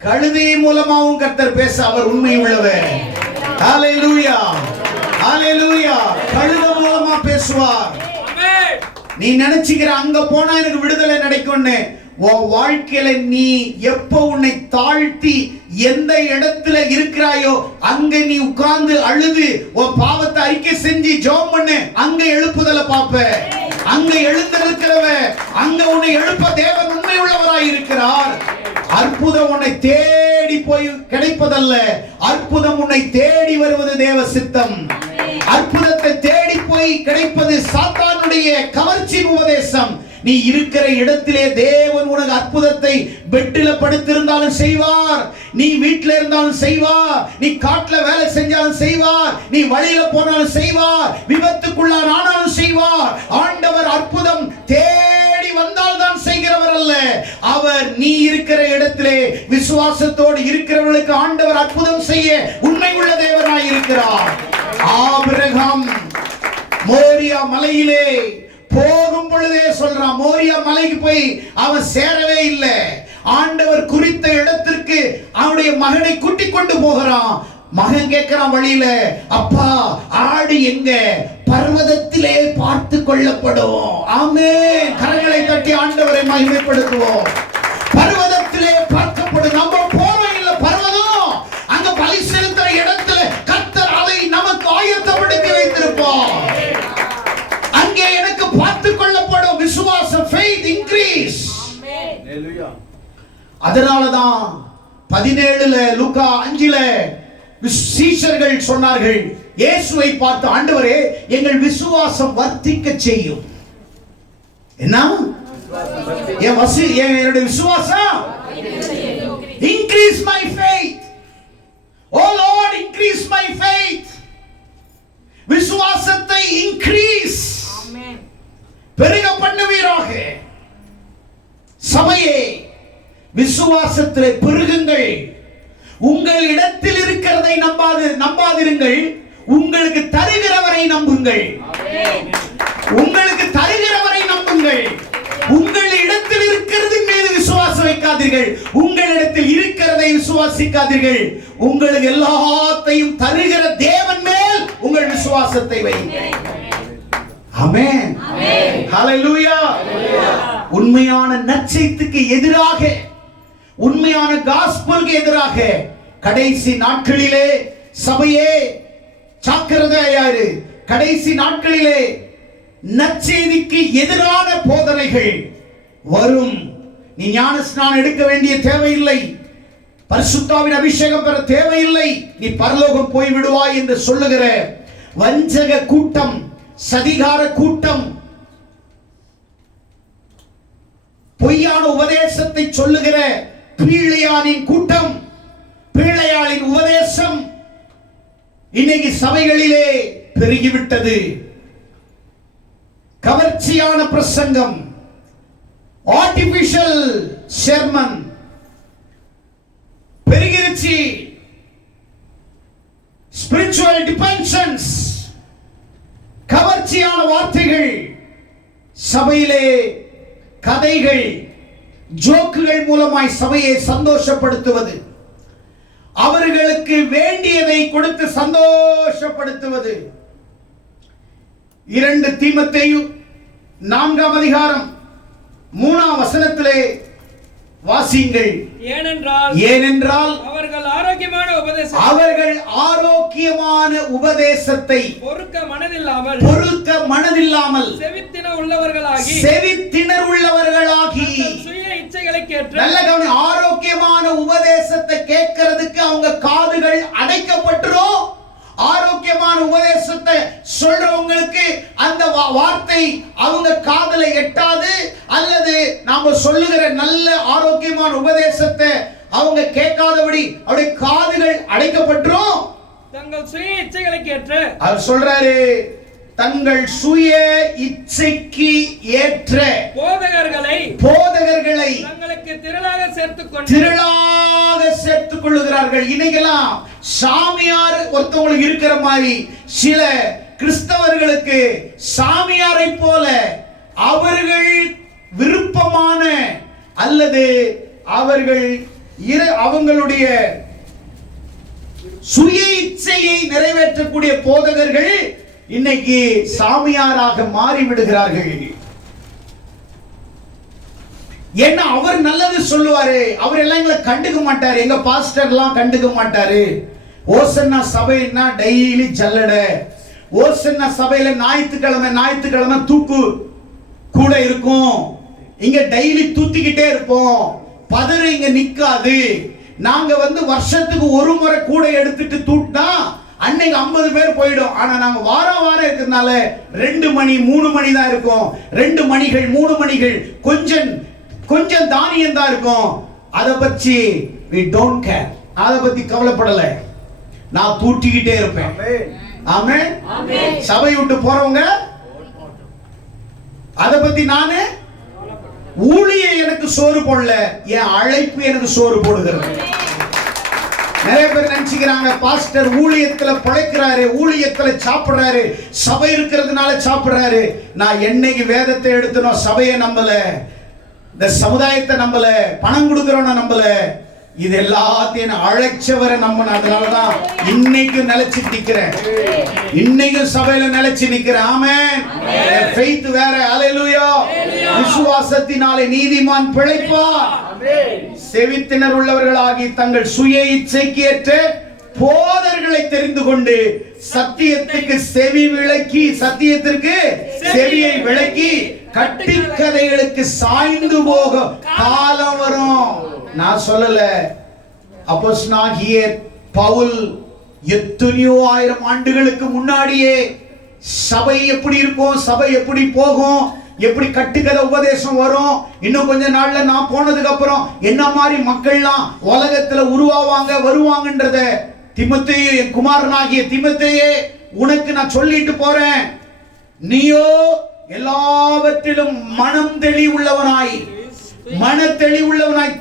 கழுதை மூலமாவும் கர்த்தர் பேச அவர் உண்மை உள்ளவர். ஹalleluya, ஹalleluya. கழுதை மூலமா பேசுவார். நீ நினைச்சுக்கிற அங்க போனா எனக்கு விடுதலை கிடைக்கும்னு. உன் வாழ்க்கையில நீ எப்போ உன்னை தாழ்த்தி எந்த இடத்துல இருக்கிறாயோ அங்க நீ உட்கார்ந்து அழுது உன் பாவத்தை அறிக்கை செஞ்சு ஜெபம் பண்ணு. அங்க எழுப்புதலை பாப்ப. அங்க எழுந்திருக்கிறவ, அங்க உன்னை எழுப்ப தேவன் உண்மை உள்ளவராய் இருக்கிறார். அற்புதம் உன்னை தேடி போய் கிடைப்பதல்ல, அற்புதம் உன்னை தேடி வருவது தேவ சித்தம். அற்புதத்தை தேடி போய் கிடைப்பது சாத்தானுடைய கவர்ச்சியின் உபதேசம். நீ இருக்கிற இடத்திலே தேவன் உனக்கு அற்புதத்தை பெட்டில படுத்திருந்தாலும் செய்வார், நீ வீட்டில இருந்தாலும் செய்வார், நீ காட்டுல வேலை செஞ்சாலும் செய்வார், நீ வழியில போனாலும் செய்வார், விபத்துக்குள்ளார் ஆனாலும் செய்வார். ஆண்டவர் அற்புதம் தேடி வந்தால் தான் செய்கிறவர் அல்ல. அவர் நீ இருக்கிற இடத்திலே விசுவாசத்தோடு இருக்கிறவர்களுக்கு ஆண்டவர் அற்புதம் செய்ய உண்மை உள்ள தேவனாய் இருக்கிறார். ஆபிரகாம் மோரியா மலையிலே போகும் பொழுதே சொல்றான், மோரியா மலைக்கு போய் அவன் சேரவே இல்லை. ஆண்டவர் குறித்த இடத்திற்கு அவனுடைய மகனை கூட்டிக் கொண்டு போகிறான். மகன் கேட்கிறான் வழியில, அப்பா ஆடு எங்க? பர்வதத்திலே பார்த்து கொள்ளப்படும். ஆமென். கரங்களை தட்டி ஆண்டவரை மகிமைப்படுத்துவோம். பர்வதத்திலே பார்க்கப்படும். நம்ம போறோம் இல்ல பர்வதம், அங்க பலி செலுத்துற இடத்துல கர்த்தர் அதை நமக்கு ஆயத்தப்படுத்தி வைத்திருப்போம். அங்கே எனக்கு பார்த்து கொள்ளப்படும். விசுவாசம், faith increase. அதனாலதான் 17 லூக்கா 5 சீஷர்கள் சொன்னார்கள், இயேசுவை பார்த்து, ஆண்டவரே எங்கள் விசுவாசம் வர்த்திக்க செய்யும். என்ன? என்னுடைய விசுவாசம் increase my faith. Oh Lord, increase my faith. விசுவாசத்தை increase, பெருக பண்ணுவீராக. சபையே, விசுவாசத்திலே பெருகுங்கள். உங்கள் இடத்தில் இருக்கிறதை நம்பாதிருங்கள். உங்களுக்கு தருகிறவரை நம்புங்கள். உங்களுக்கு தருகிறவரை நம்புங்கள். உங்கள் இடத்தில் இருக்கிறது மீது விசுவாசம் வைக்காதீர்கள். உங்களிடத்தில் இருக்கிறதை விசுவாசிக்காதீர்கள். உங்களுக்கு எல்லாத்தையும் தருகிற தேவன் மேல் உங்கள் விசுவாசத்தை வையுங்கள். ஆமென். ஹல்லேலூயா. உண்மையான நற்செய்திக்கு எதிராக, உண்மையான காஸ்பலுக்கு எதிராக கடைசி நாட்களிலே சபையே ஜாக்கிரதையாயிரு. கடைசி நாட்களிலே நற்செய்திக்கு எதிரான போதனைகள் வரும். நீ ஞானஸ்நானம் எடுக்க வேண்டிய தேவையில்லை, பரிசுத்தாவின் அபிஷேகம் பெற தேவையில்லை, நீ பரலோகம் போய் விடுவாய் என்று சொல்லுகிற வஞ்சக கூட்டம், சதிகார கூட்டம், பொய்யான உபதேசத்தை சொல்லுகிற பீழையாளின் கூட்டம், பீழையாளின் உபதேசம் இன்னைக்கு சபைகளிலே பெருகிவிட்டது. கவர்ச்சியான பிரசங்கம், ஆர்டிபிஷியல் செர்மன் பெருகிருச்சு. ஸ்பிரிச்சுவல் டிபென்ஷன்ஸ், கவர்ச்சியான வார்த்தைகள், சபையிலே கதைகள், ஜோக்குகள் மூலமாய் சபையை சந்தோஷப்படுத்துவது, அவர்களுக்கு வேண்டியதை கொடுத்து சந்தோஷப்படுத்துவது. 2 தீமோத்தேயு 4 3 வசனத்திலே வாசியுங்கள். ஏனென்றால் அவர்கள் ஆரோக்கியமான உபதேசத்தை பொறுக்க மனதில்லாமல் செவித்திணர் உள்ளவர்களாகி நல்ல கவனி, ஆரோக்கியமான உபதேசத்தை கேட்கிறதுக்கு அவங்க காதுகள் அடைக்கப்பட்டுரும். ஆரோக்கியமான உபதேசத்தை சொல்றவங்களுக்கு அந்த வார்த்தை அவங்க காதுல எட்டாது, அல்லது நாம சொல்லுகிற நல்ல ஆரோக்கியமான உபதேசத்தை அவங்க கேட்காதபடி அவருடைய காதுகள் அடைக்கப்பட்டுரும். தங்கள் சுய இச்சைகளுக்கு ஏற்ற, அவர் சொல்றாரு, தங்கள் சுய இச்சைக்கு ஏற்ற போதகர்களை தங்களுக்கு திரளாக சேர்த்துக் கொள்ளுகிறார்கள். இன்னைக்கெல்லாம் சாமியார் ஒருத்தவங்களுக்கு இருக்கிற மாதிரி சில கிறிஸ்தவர்களுக்கு சாமியாரை போல அவர்கள் விருப்பமான அல்லது அவங்களுடைய சுய இச்சையை நிறைவேற்றக்கூடிய போதகர்கள் இன்னைக்கு சாமியாராக மாறி விடுகிறார்கள். ஏன்னா அவர் நல்லது சொல்லுவாரு, அவர் எல்லாம் எங்களை கண்டுக்க மாட்டாரு, எங்க பாஸ்டர் எல்லாம் கண்டுக்க மாட்டாரு. ஓசன்னா சபைன்னா டெய்லி ஜல்லட. ஓசன்னா சபையில ஞாயிற்றுக்கிழமை தூக்கு கூட இருக்கும். இங்க டெய்லி தூத்திக்கிட்டே இருப்போம். பதறு இங்க நிக்காது. நாங்க வருஷத்துக்கு ஒரு முறை கூட எடுத்துட்டு தூட்டினா அன்னைக்கு 50 பேர் போயிடும். ஆனா நாங்க வாரம் இருக்கிறதுனால 2 மணி 3 மணி தான் இருக்கும். 2 மணிகள் 3 மணிகள் கொஞ்சம் தானியம் தான் இருக்கும். அதை பற்றி we don't care. அதை பத்தி கவலைப்படல. நான் தூட்டிக்கிட்டே இருப்பேன். ஆமென். சபை விட்டு போறவங்க அதை பத்தி நானே ஊழியை எனக்கு சோறு போடல, என் அழைப்பு எனக்கு சோறு போடுகிறது. நிறைய பேர் நினைச்சுக்கிறாங்க பாஸ்டர் ஊழியத்துல பிழைக்கிறாரு, ஊழியத்துல சாப்பிடுறாரு, சபை இருக்கிறதுனால சாப்பிடுறாரு. நான் என்னைக்கு வேதத்தை எடுத்தனோ சபையை நம்பல, இந்த சமுதாயத்தை நம்பல, பணம் கொடுக்கிறவன நம்பல, இது எல்லாத்தையும் அழைச்சவரை நம்பணும். அதனாலதான் இன்னைக்கு நிலைச்சு நிக்கிறேன், இன்னைக்கு சபையில நிலைச்சு நிக்கிறேன். ஆமென். ஃபெய்த் வேற. ஹல்லேலூயா. விசுவாசத்தினாலே நீதிமான் பிழைப்பார். செவித்திணர் உள்ளவர்களாகி தங்கள் சுய இச்சைக்கு ஏற்ற போதகர்களை தெரிந்து கொண்டு சத்தியத்திற்கு செவியை விளக்கி கட்டுக்கதைகளுக்கு சாய்ந்து போக காலம் வரும். நான் சொல்லல, அப்போஸ்தலனாகிய பவுல் எத்தனையோ ஆயிரம் ஆண்டுகளுக்கு முன்னாடியே சபை எப்படி இருக்கும், சபை எப்படி போகும், எப்படி கட்டுக்கதை உபதேசம் வரும், இன்னும் கொஞ்ச நாள்ல நான் போனதுக்கு அப்புறம் என்ன மாதிரி மக்கள்லாம் உலகத்துல உருவாவாங்க வருவாங்கன்றத தீமோத்தேயு, என் குமாரனாகிய தீமோத்தேயே, உனக்கு நான் சொல்லிட்டு போறேன். நீயோ எல்லாவற்றிலும் மனம் தெளிவுள்ளவனாய்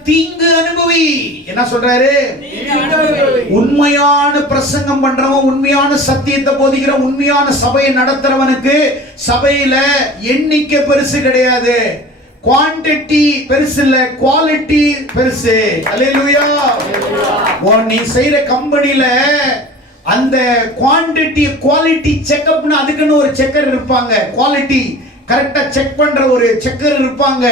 தீங்கு அனுபவி. என்ன சொல்றாரு? உண்மையான பிரசங்கம் பண்றவன், உண்மையான சத்தியத்தை போதிக்கிற, உண்மையான சபையை நடத்துறவனுக்கு சபையில எண்ணிக்கை பெருசு கிடையாது, குவாண்டிட்டி பெருசு இல்ல, குவாலிட்டி பெருசு. அல்லேலூயா. நீ செய்யற கம்பெனில அந்த குவாண்டிட்டி குவாலிட்டி செக்அப்னு அதுக்குன்னு ஒரு செக்கர் இருப்பாங்க, குவாலிட்டி கரெக்டா செக் பண்ற ஒரு செக்கர் இருப்பாங்க.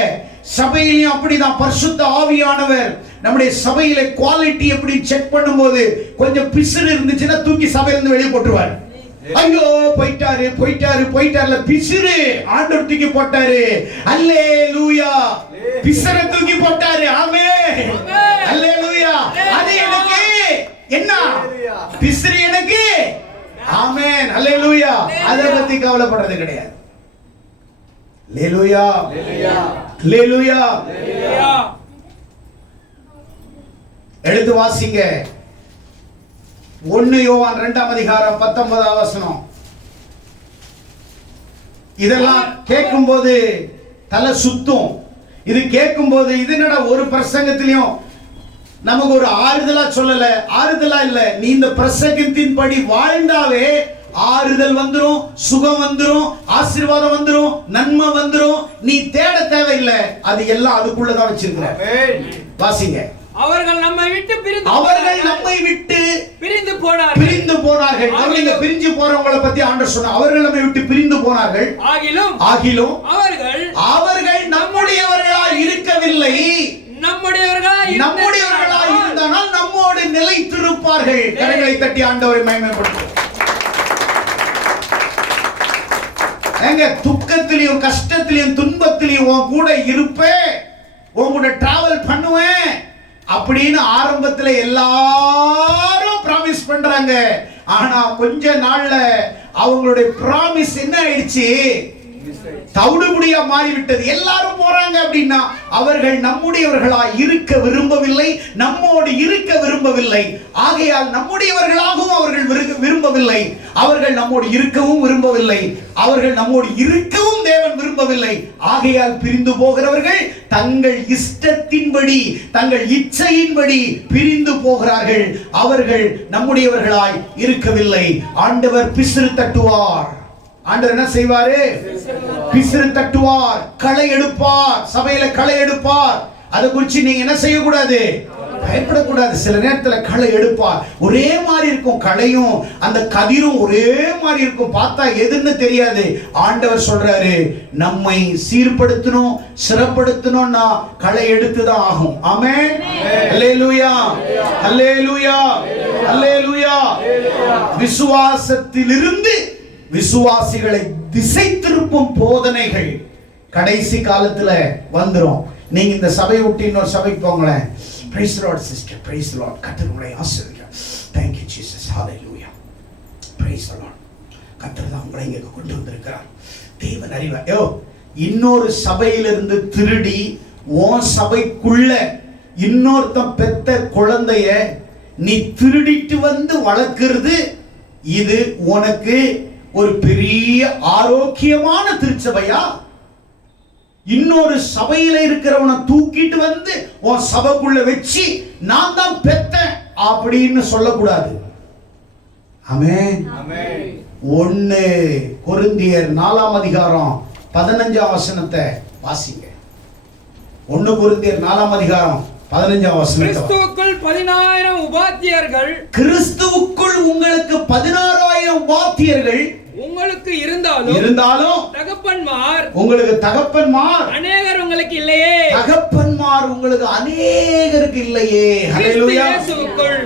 சபையிலையும் அப்படிதான். பரிசுத்த ஆவியானவர் நம்முடைய சபையில குவாலிட்டி எப்படி செக் பண்ணும்போது கொஞ்சம் பிசுறு இருந்துச்சுன்னா தூக்கி சபையிலிருந்து வெளியே போட்டுருவார். ஐயோ போயிட்டாருல பிசுறு ஆண்டவர் தூக்கி போட்டாரு. அல்லேலூயா. பிசுரை தூக்கி போட்டாரு. ஆமென். அல்லேலூயா. அது எனக்கு என்ன? பிசுறு எனக்கு. ஆமென். அல்லேலூயா. அதை பத்தி கவலைப்படுறது கிடையாது. அல்லேலூயா. அல்லேலூயா. எடுத்து வாசிங்க 1 யோவான் 2ஆம் அதிகாரம் 19ஆம் வசனம். இதெல்லாம் கேட்கும்போது தலை சுத்தும். இது கேட்கும்போது இது என்னடா ஒரு பிரசங்கத்திலையும் நமக்கு ஒரு ஆறுதலா சொல்லல, ஆறுதலா இல்ல. நீ இந்த பிரசங்கத்தின்படி வாழ்ந்தாவே ஆறுதல் வந்துரும், சுகம் வந்துரும், ஆசீர்வாதம் வந்துரும், நன்மை வந்துரும். நீ தேட தேவையில்லை, அது எல்லாம் அதுக்குள்ளதான் வச்சிருக்கிற. வாசிங்க. அவர்கள் நம்மை விட்டு பிரிந்து போனார்கள். அவங்க பிரிஞ்சு போறவங்களை பத்தி ஆண்டவர் சொன்னார். அவர்கள் நம்மை விட்டு பிரிந்து போனார்கள். ஆகிலும் அவர்கள் நம்முடையவர்களாய் இருக்கவில்லை. நம்முடையவர்களாய் இருந்தால் நம்மோடு நிலைத்திருப்பார்கள். கரங்களை தட்டி ஆண்டவரை மகிமைப்படுத்துவோம். எங்க துக்கத்திலையும் கஷ்டத்திலையும் துன்பத்திலையும் உன் கூட இருப்பேன், உன் கூட டிராவல் பண்ணுவேன் அப்படின்னு ஆரம்பத்துல எல்லாரும் பிராமிஸ் பண்றாங்க. ஆனா கொஞ்ச நாள்ல அவங்களுடைய பிராமிஸ் என்ன ஆயிடுச்சு? தவிடுபடியா மாறிவிட்டது. எல்லாரும் போறாங்க அப்படின்னா அவர்கள் நம்முடையவர்களாய் இருக்க விரும்பவில்லை, நம்மோடு இருக்க விரும்பவில்லை. ஆகையால் நம்முடையவர்களாகவும் அவர்கள் விரும்பவில்லை, அவர்கள் நம்மோடு இருக்கவும் விரும்பவில்லை, அவர்கள் நம்மோடு இருக்கவும் தேவன் விரும்பவில்லை. ஆகையால் பிரிந்து போகிறவர்கள் தங்கள் இஷ்டத்தின்படி, தங்கள் இச்சையின்படி பிரிந்து போகிறார்கள். அவர்கள் நம்முடையவர்களாய் இருக்கவில்லை. ஆண்டவர் பிசிறு தட்டுவார். ஆண்டவர் என்ன செய்வாரு? பிசிறு தட்டுவார், களை எடுப்பார், சபையில களை எடுப்பார். அதை குறிச்சு நீங்க என்ன செய்யக்கூடாது? பயப்படக்கூடாது. சில நேரத்துல களை எடுப்பார். ஒரே மாதிரி இருக்கும் களையும் அந்த கதிரும் ஒரே மாதிரி இருக்கும், பார்த்தா எதுன்னு தெரியாது. ஆண்டவர் சொல்றாரு, நம்மை சீர்படுத்தணும், சிறப்படுத்தணும்னா களை எடுத்துதான் ஆகும். ஆமென். அல்லேலூயா. அல்லேலூயா. அல்லேலூயா. விசுவாசத்திலிருந்து விசுவாசிகளை திசை திருப்பும் போதனைகள் கடைசி காலத்துல வந்துரும். நீங்க இந்த சபையை விட்டு இன்னொரு சபைக்கு போங்களேன். Praise the Lord sister, praise the Lord. கர்த்தர் உங்களை ஆசீர்வதிக்கிறார். Thank you Jesus, hallelujah. Praise the Lord. கர்த்தர் தான் உங்களை இங்க கொண்டு வந்திருக்கிறார். தேவன் அறிவார். இன்னொரு சபையிலிருந்து திருடி உன் சபைக்குள்ள இன்னொருத்தன் பெத்த குழந்தைய நீ திருடிட்டு வந்து வளர்க்கிறது, இது உனக்கு ஒரு பெரிய ஆரோக்கியமான திருச்சபையா? இன்னொரு சபையில இருக்கிறவனை தூக்கிட்டு வந்து உன் சபைக்குள்ள வச்சு நான் தான் பெத்தேன் அப்படின்னு சொல்லக்கூடாது. ஆமென். 1 கொரிந்தியர் 4ஆம் அதிகாரம் 15ஆம் வசனத்தை வாசிங்க. 1 கொரிந்தியர் 4ஆம் அதிகாரம் 15ஆம் வசனம். கிறிஸ்துவுக்குள் 10000 உபாத்தியர்கள், கிறிஸ்துவுக்குள் உங்களுக்கு 16000 உபாத்தியர்கள் உங்களுக்கு இருந்தாலும் தகப்பன்மார், உங்களுக்கு தகப்பன்மார் அநேகர் உங்களுக்கு இல்லையே. தகப்பன்மார் உங்களுக்கு அநேகருக்கு இல்லையே. ஹல்லேலூயா.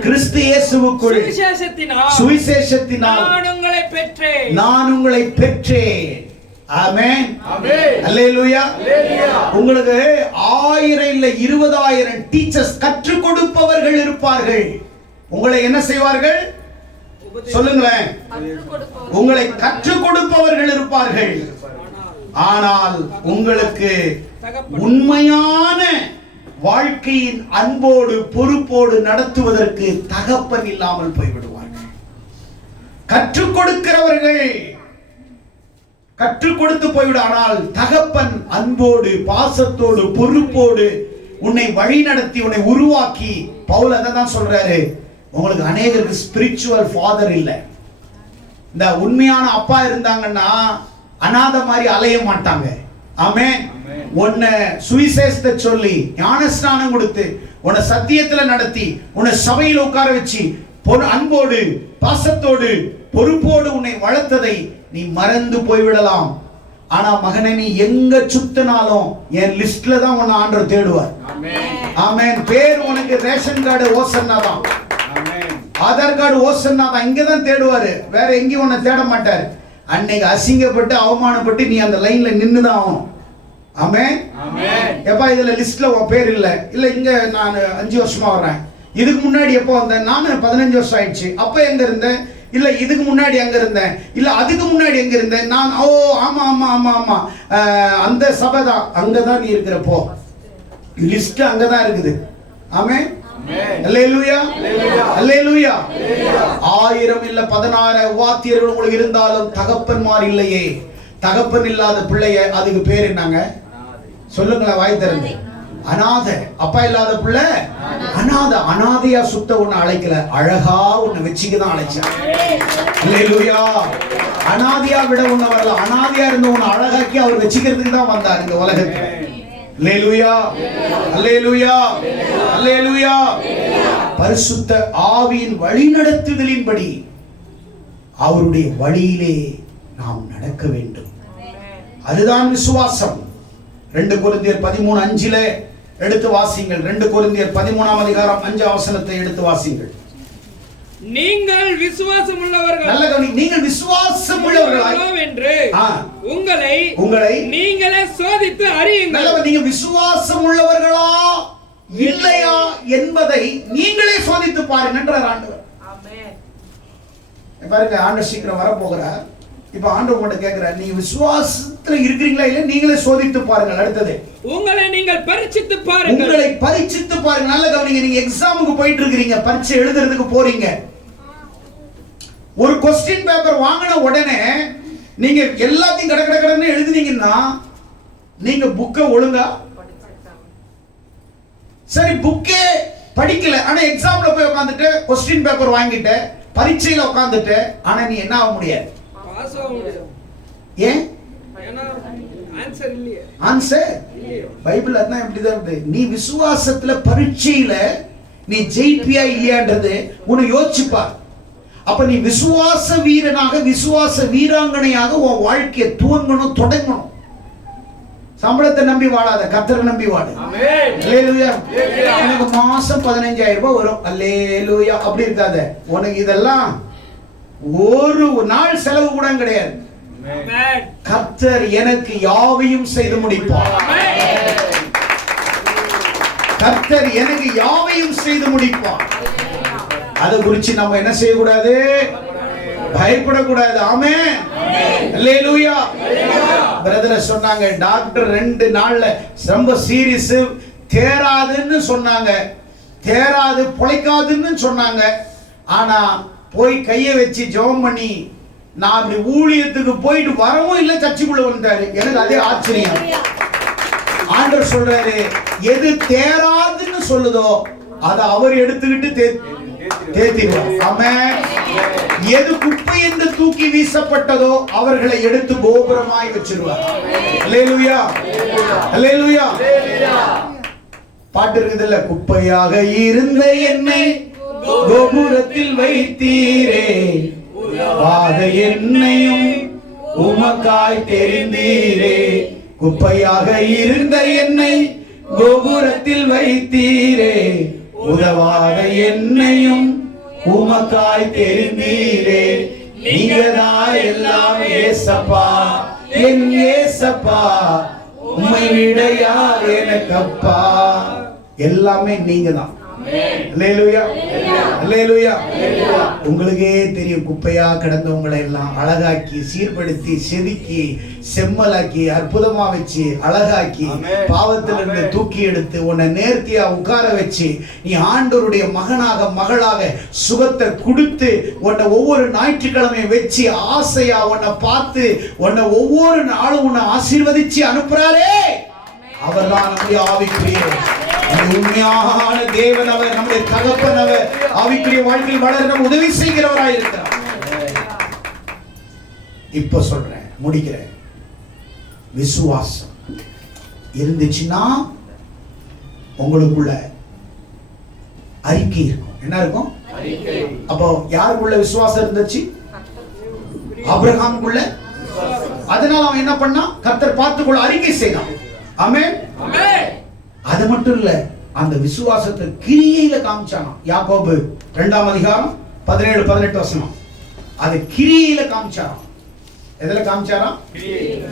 கிறிஸ்து இயேசுவுக்குள் சுவிசேஷத்தினால் நான் உங்களை பெற்றேன். ஆமென். ஆமென். அல்லேலூயா. அல்லேலூயா. உங்களுக்கு 1000 இல்ல 20,000 டீச்சர்ஸ் கற்றுக் கொடுப்பவர்கள் இருப்பார்கள். உங்களை என்ன செய்வார்கள் சொல்லுங்களேன்? உங்களை கற்றுக் கொடுப்பவர்கள் இருப்பார்கள். ஆனால் உங்களுக்கு உண்மையான வாழ்க்கையின் அன்போடு பொறுப்போடு நடத்துவதற்கு தகப்பன் இல்லாமல் போய்விடுவார்கள். கற்றுக் கொடுக்கிறவர்கள் கற்றுக் கொடுத்து போய்விடும். ஆனால் தகப்பன் அன்போடு பாசத்தோடு பொறுப்போடு உன்னை வழி நடத்தி உன்னை உருவாக்கி, பவுல் அதை தான் சொல்றாரு, உங்களுக்கு அநேகருக்கு ஸ்பிரிச்சுவல் ஃபாதர் இல்லை. இந்த உண்மையான அப்பா இருந்தாங்கன்னா அநாத மாதிரி அலைய மாட்டாங்க. ஆமென். உன்னை சுவிசேஷத்தை சொல்லி ஞானஸ்நானம் கொடுத்து உன்னை சத்தியத்துல நடத்தி உன்னை சபையில் உட்கார வச்சு அன்போடு பாசத்தோடு பொறுப்போடு உன்னை வளர்த்ததை நீ மறந்து போய்விடலாம். ஆனா மகனே, நீ எங்க சுத்தினாலும் என் லிஸ்ட்ல தான் உன்னை ஆண்டவர் தேடுவார். ஆமென். பேர் உனக்கு ரேஷன் கார்டு ஓசன்னா தான், ஆதார் கார்டு ஓசன்னா தான், இங்க தான் தேடுவாரு, வேற எங்கேயும் உன்னை தேட மாட்டாரு. அன்னைக்கு அசிங்கப்பட்டு அவமானப்பட்டு நீ அந்த லைன்ல நின்னுதான் ஆகணும். ஆமென். எப்பா இதுல லிஸ்ட்ல உன் பேர் இல்ல, இல்ல இங்க நான் 5 வருஷமா வர்றேன், இதுக்கு முன்னாடி எப்போ வந்தேன், நான் 15 வருஷம் ஆயிடுச்சு, அப்ப எங்க இருந்தேன், இல்ல இதுக்கு முன்னாடி அங்க இருந்தேன், இல்ல அதுக்கு முன்னாடி எங்க இருந்தேன், நான் ஓ ஆமா ஆமா ஆமா ஆமா அந்த சபை தான், அங்கதான் நீ இருக்கிறப்போ லிஸ்ட் அங்கதான் இருக்குது. ஆமென். அல்லேலூயா. அல்லேலூயா. 1000 இல்ல 16 வாத்தியர்கள் உங்களுக்கு இருந்தாலும் தகப்பன்மார் இல்லையே. தகப்பன் இல்லாத பிள்ளைய அதுக்கு பேர் என்னங்க சொல்லுங்களேன், வாய் திறந்து. அநாதை. அப்பா இல்லாத பிள்ளை அநாதை. அநாதையா சுத்த உன்னை அழைக்கல, அழகா உன்னை வச்சுக்கதான் அழைச்சான். அல்லேலூயா. அநாதையா விட உன்னை வரல, அநாதையா இருந்த உன்னை அழகாக்கி அவர் வச்சுக்கிறதுக்கு தான் வந்தார் இந்த உலகத்துல. அல்லேலூயா. அல்லேலூயா. அல்லேலூயா. பரிசுத்த ஆவியின் வழிநடத்துதலின்படி அவருடைய வழியிலே நாம் நடக்க வேண்டும். அதுதான் விசுவாசம். 2 கொரிந்தியர் 13:5 எடுத்து வாசிங்கள். 2 கொரிந்தியர் 13ஆம் அதிகாரம் 5ஆம் வசனத்தை எடுத்து வாசிங்கள். நீங்கள் விசுவாசம் உள்ளவர்கள், நல்ல கவனி, நீங்கள் விசுவாசம் உள்ளவர்களாய் என்று உங்களை நீங்களே சோதித்து அறியுங்கள். நல்ல, நீங்க விசுவாசம் உள்ளவர்களா இல்லையா என்பதை நீங்களே சோதித்து பாருங்கன்றார் ஆண்டவர். ஆமென். பாருங்க, ஆண்டவர் சீக்கிரம் வர போகிறார். இப்ப ஆண்டவர் உங்கள்ட்ட கேக்குறார், நீங்க விசுவாசத்துல இருக்கிறீங்களா இல்ல நீங்களே சோதித்து பாருங்கள். அடுத்தது, உங்களை நீங்கள் பரீட்சித்து பாருங்கள். உங்களை பரீட்சித்து பாருங்க. நல்ல கவனிங்க, நீங்க எக்ஸாமுக்கு போயிட்டு இருக்கீங்க, பரீட்சை எழுதுறதுக்கு போறீங்க. ஒரு கொஸ்டின் பேப்பர் வாங்கின உடனே நீங்க எல்லாத்தையும் கடன்னு எழுதுனீங்கன்னா நீங்க புக்கை ஒழுங்கா சரி புக்கே படிக்கல, ஆனா எக்ஸாம்ல போய் உட்கார்ந்துட்டு கொஸ்டின் பேப்பர் வாங்கிட்டு பரீட்சையில உட்கார்ந்துட்டு ஆனா நீ என்ன ஆக முடியாது, பாஸ் ஆக முடியாது. ஏன்? ஏன்னா ஆன்சர் இல்லையே. ஆன்சர் பைபிள் அதான் இப்படிதான் இருக்கு. நீ விசுவாசத்துல பரீட்சையில நீ ஜெயிப்பியா இல்லையான்றது உன்னை யோசிச்சுப்பா. அப்ப நீ விசுவாச வீரனாக விசுவாச வீராங்கனையாக உன் வாழ்க்கையை துவங்கணும், தொடங்கணும். சம்பளத்தை நம்பி வாழாத, கர்த்தரை நம்பி வாழு. அல்லேலூயா. எனக்கு மாசம் 15,000 ரூபாய் வரும், அல்லேலூயா அப்படி இருக்காத. உனக்கு இதெல்லாம் ஒரு நாள் செலவு கூட கிடையாது. கர்த்தர் எனக்கு யாவையும் செய்து முடிப்பார். கர்த்தர் எனக்கு யாவையும் செய்து முடிப்பார். அதை குறித்து நம்ம என்ன செய்யக்கூடாது, பயப்படக்கூடாது. ஆமென். அல்லேலூயா. பிரதர் சொன்னாங்க, டாக்டர் 2 நாள்ல ரொம்ப சீரியஸ், தேராதுன்னு சொன்னாங்க, தேராது பொழைக்காதுன்னு சொன்னாங்க. ஆனா போய் கையை வச்சு ஜெபம் பண்ணி நான் அப்படி ஊழியத்துக்கு போயிட்டு வரவும் இல்லை, சர்ச்சுக்குள்ள வந்தாரு. எனக்கு அதே ஆச்சரியம். ஆண்டவர் சொல்றாரு, எது தேராதுன்னு சொல்லுதோ அதை அவர் எடுத்துக்கிட்டு தேத்திடுவார். ஆமென். எது குப்பை என்று தூக்கி வீசப்பட்டதோ அவர்களை எடுத்து கோபுரமாய் வச்சிருவார். அல்லேலூயா. அல்லேலூயா. பாட்டு இருக்குது இல்ல, குப்பையாக இருந்த என்னை கோபுரத்தில் வைத்தீரே, வாத என்னையும் உமக்காய் தெரிந்தீரே. குப்பையாக இருந்த என்னை கோபுரத்தில் வைத்தீரே, உதவாத என்னையும் உமக்காய் தெரிந்தீரே. நீங்கதான் எல்லாம் ஏசப்பா, என் ஏசப்பா, உம்மை விட யார் எனக்கப்பா. எல்லாமே நீங்க தான். அல்லேலூயா, அல்லேலூயா. உங்களுக்கே தெரியும், குப்பையா கிடந்தவங்களை எல்லாம் அழகாக்கி, சீர்படுத்தி, செதுக்கி, செம்மலாக்கி, அற்புதமா வச்சு, அழகாக்கி, பாவத்திலிருந்து தூக்கி எடுத்து உன்னை நேர்த்தியா உட்கார வச்சு, நீ ஆண்டவருடைய மகனாக மகளாக சுகத்தை கொடுத்து, உன்னை ஒவ்வொரு ஞாயிற்றுக்கிழமை வச்சு ஆசையா உன்னை பார்த்து, உன்னை ஒவ்வொரு நாளும் உன்னை ஆசீர்வதிச்சு அனுப்புறாரே, அவர்தான் நம்முடைய ஆவிக்குரிய உண்மையான தேவன். அவர் நம்முடைய தகப்பன். அவர் ஆவிக்குரிய வாழ்க்கையில் வளர நம்ம உதவி செய்கிறவராய் இருக்கிறார். இப்ப சொல்றேன், முடிக்கிறேன். விசுவாசம் இருந்துச்சுன்னா உங்களுக்குள்ள அறிக்கை இருக்கும். என்ன இருக்கும்? அப்போ யாருக்குள்ள விசுவாசம் இருந்துச்சு? ஆபிரகாமுக்குள்ள. அதனால அவன் என்ன பண்ணா? கர்த்தர் பார்த்துக்கொள்ள அறிக்கை செய்தான். ஆமென். அது மட்டும் இல்ல, அந்த விசுவாசத்தை கிரியையில காமிச்சானாம். யாக்கோபு 2ஆம் அதிகாரம் 17-18 வசனம். அது கிரியையில காமிச்சாராம். எதுல காமிச்சாராம்?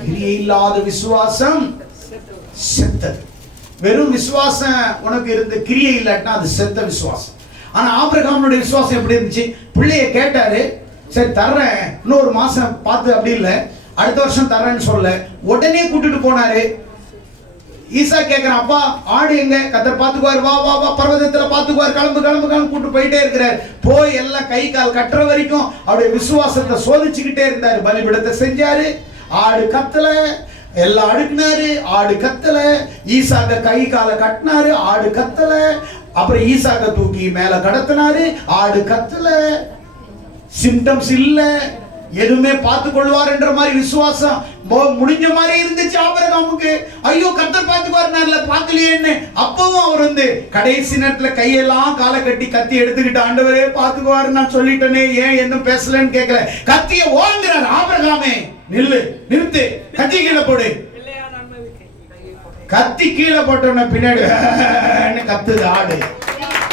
கிரியை இல்லாத விசுவாசம் செத்தது. வெறும் விசுவாசம் உனக்கு இருந்து கிரியை இல்லாட்டினா அது செத்த விசுவாசம். ஆனா ஆபிரகாமுடைய விசுவாசம் எப்படி இருந்துச்சு? பிள்ளைய கேட்டாரு, சரி தர்றேன், இன்னொரு மாசம் பார்த்து, அப்படி இல்லை அடுத்த வருஷம் தர்றேன்னு சொல்ல, உடனே கூட்டிட்டு போனாரு. ஈசா கேட்கிறான், அப்பா ஆடு எங்க? கர்த்தர் பாத்துக்குவார், வா வா வா பர்வதத்துல பாத்துக்குவார், கிளம்பு கிளம்பு கிளம்பு கூட்டு போயிட்டே இருக்கிறார். போய் எல்லாம் கை கால் கட்டுற வரைக்கும் அவருடைய விசுவாசத்தை சோதிச்சுக்கிட்டே இருந்தாரு. பலிபீடத்தை செஞ்சாரு, ஆடு கத்தல, எல்லாம் அடுக்குனாரு, ஆடு கத்தல. ஈசாக்க கை காலை கட்டினாரு, ஆடு கத்தல. அப்புறம் ஈசாக்க தூக்கி மேல கடத்தினாரு, ஆடு கத்தல. சிம்டம்ஸ் இல்ல, எதுவுமே பார்த்து கொள்வார் என்ற மாதிரி விசுவாசம் முடிஞ்ச மாதிரி இருந்துச்சு ஆபிரகாமுக்கு. ஐயோ கர்த்தர் பார்த்துக்குவார், பார்க்கலையேன்னு. அப்பவும் அவர் வந்து கடைசி நேரத்துல கையெல்லாம் காலை கட்டி கத்தி எடுத்துக்கிட்டு, ஆண்டவரே பார்த்துக்குவார் நான் சொல்லிட்டேனே, ஏன் என்ன பேசலன்னு கேட்கல. கத்திய ஓங்குறார். ஆபிரகாமே நில்லு, நிறுத்து, கத்தி கீழே போடு. கத்தி கீழே போட்டோன்ன பின்னாடி கத்துது ஆடு.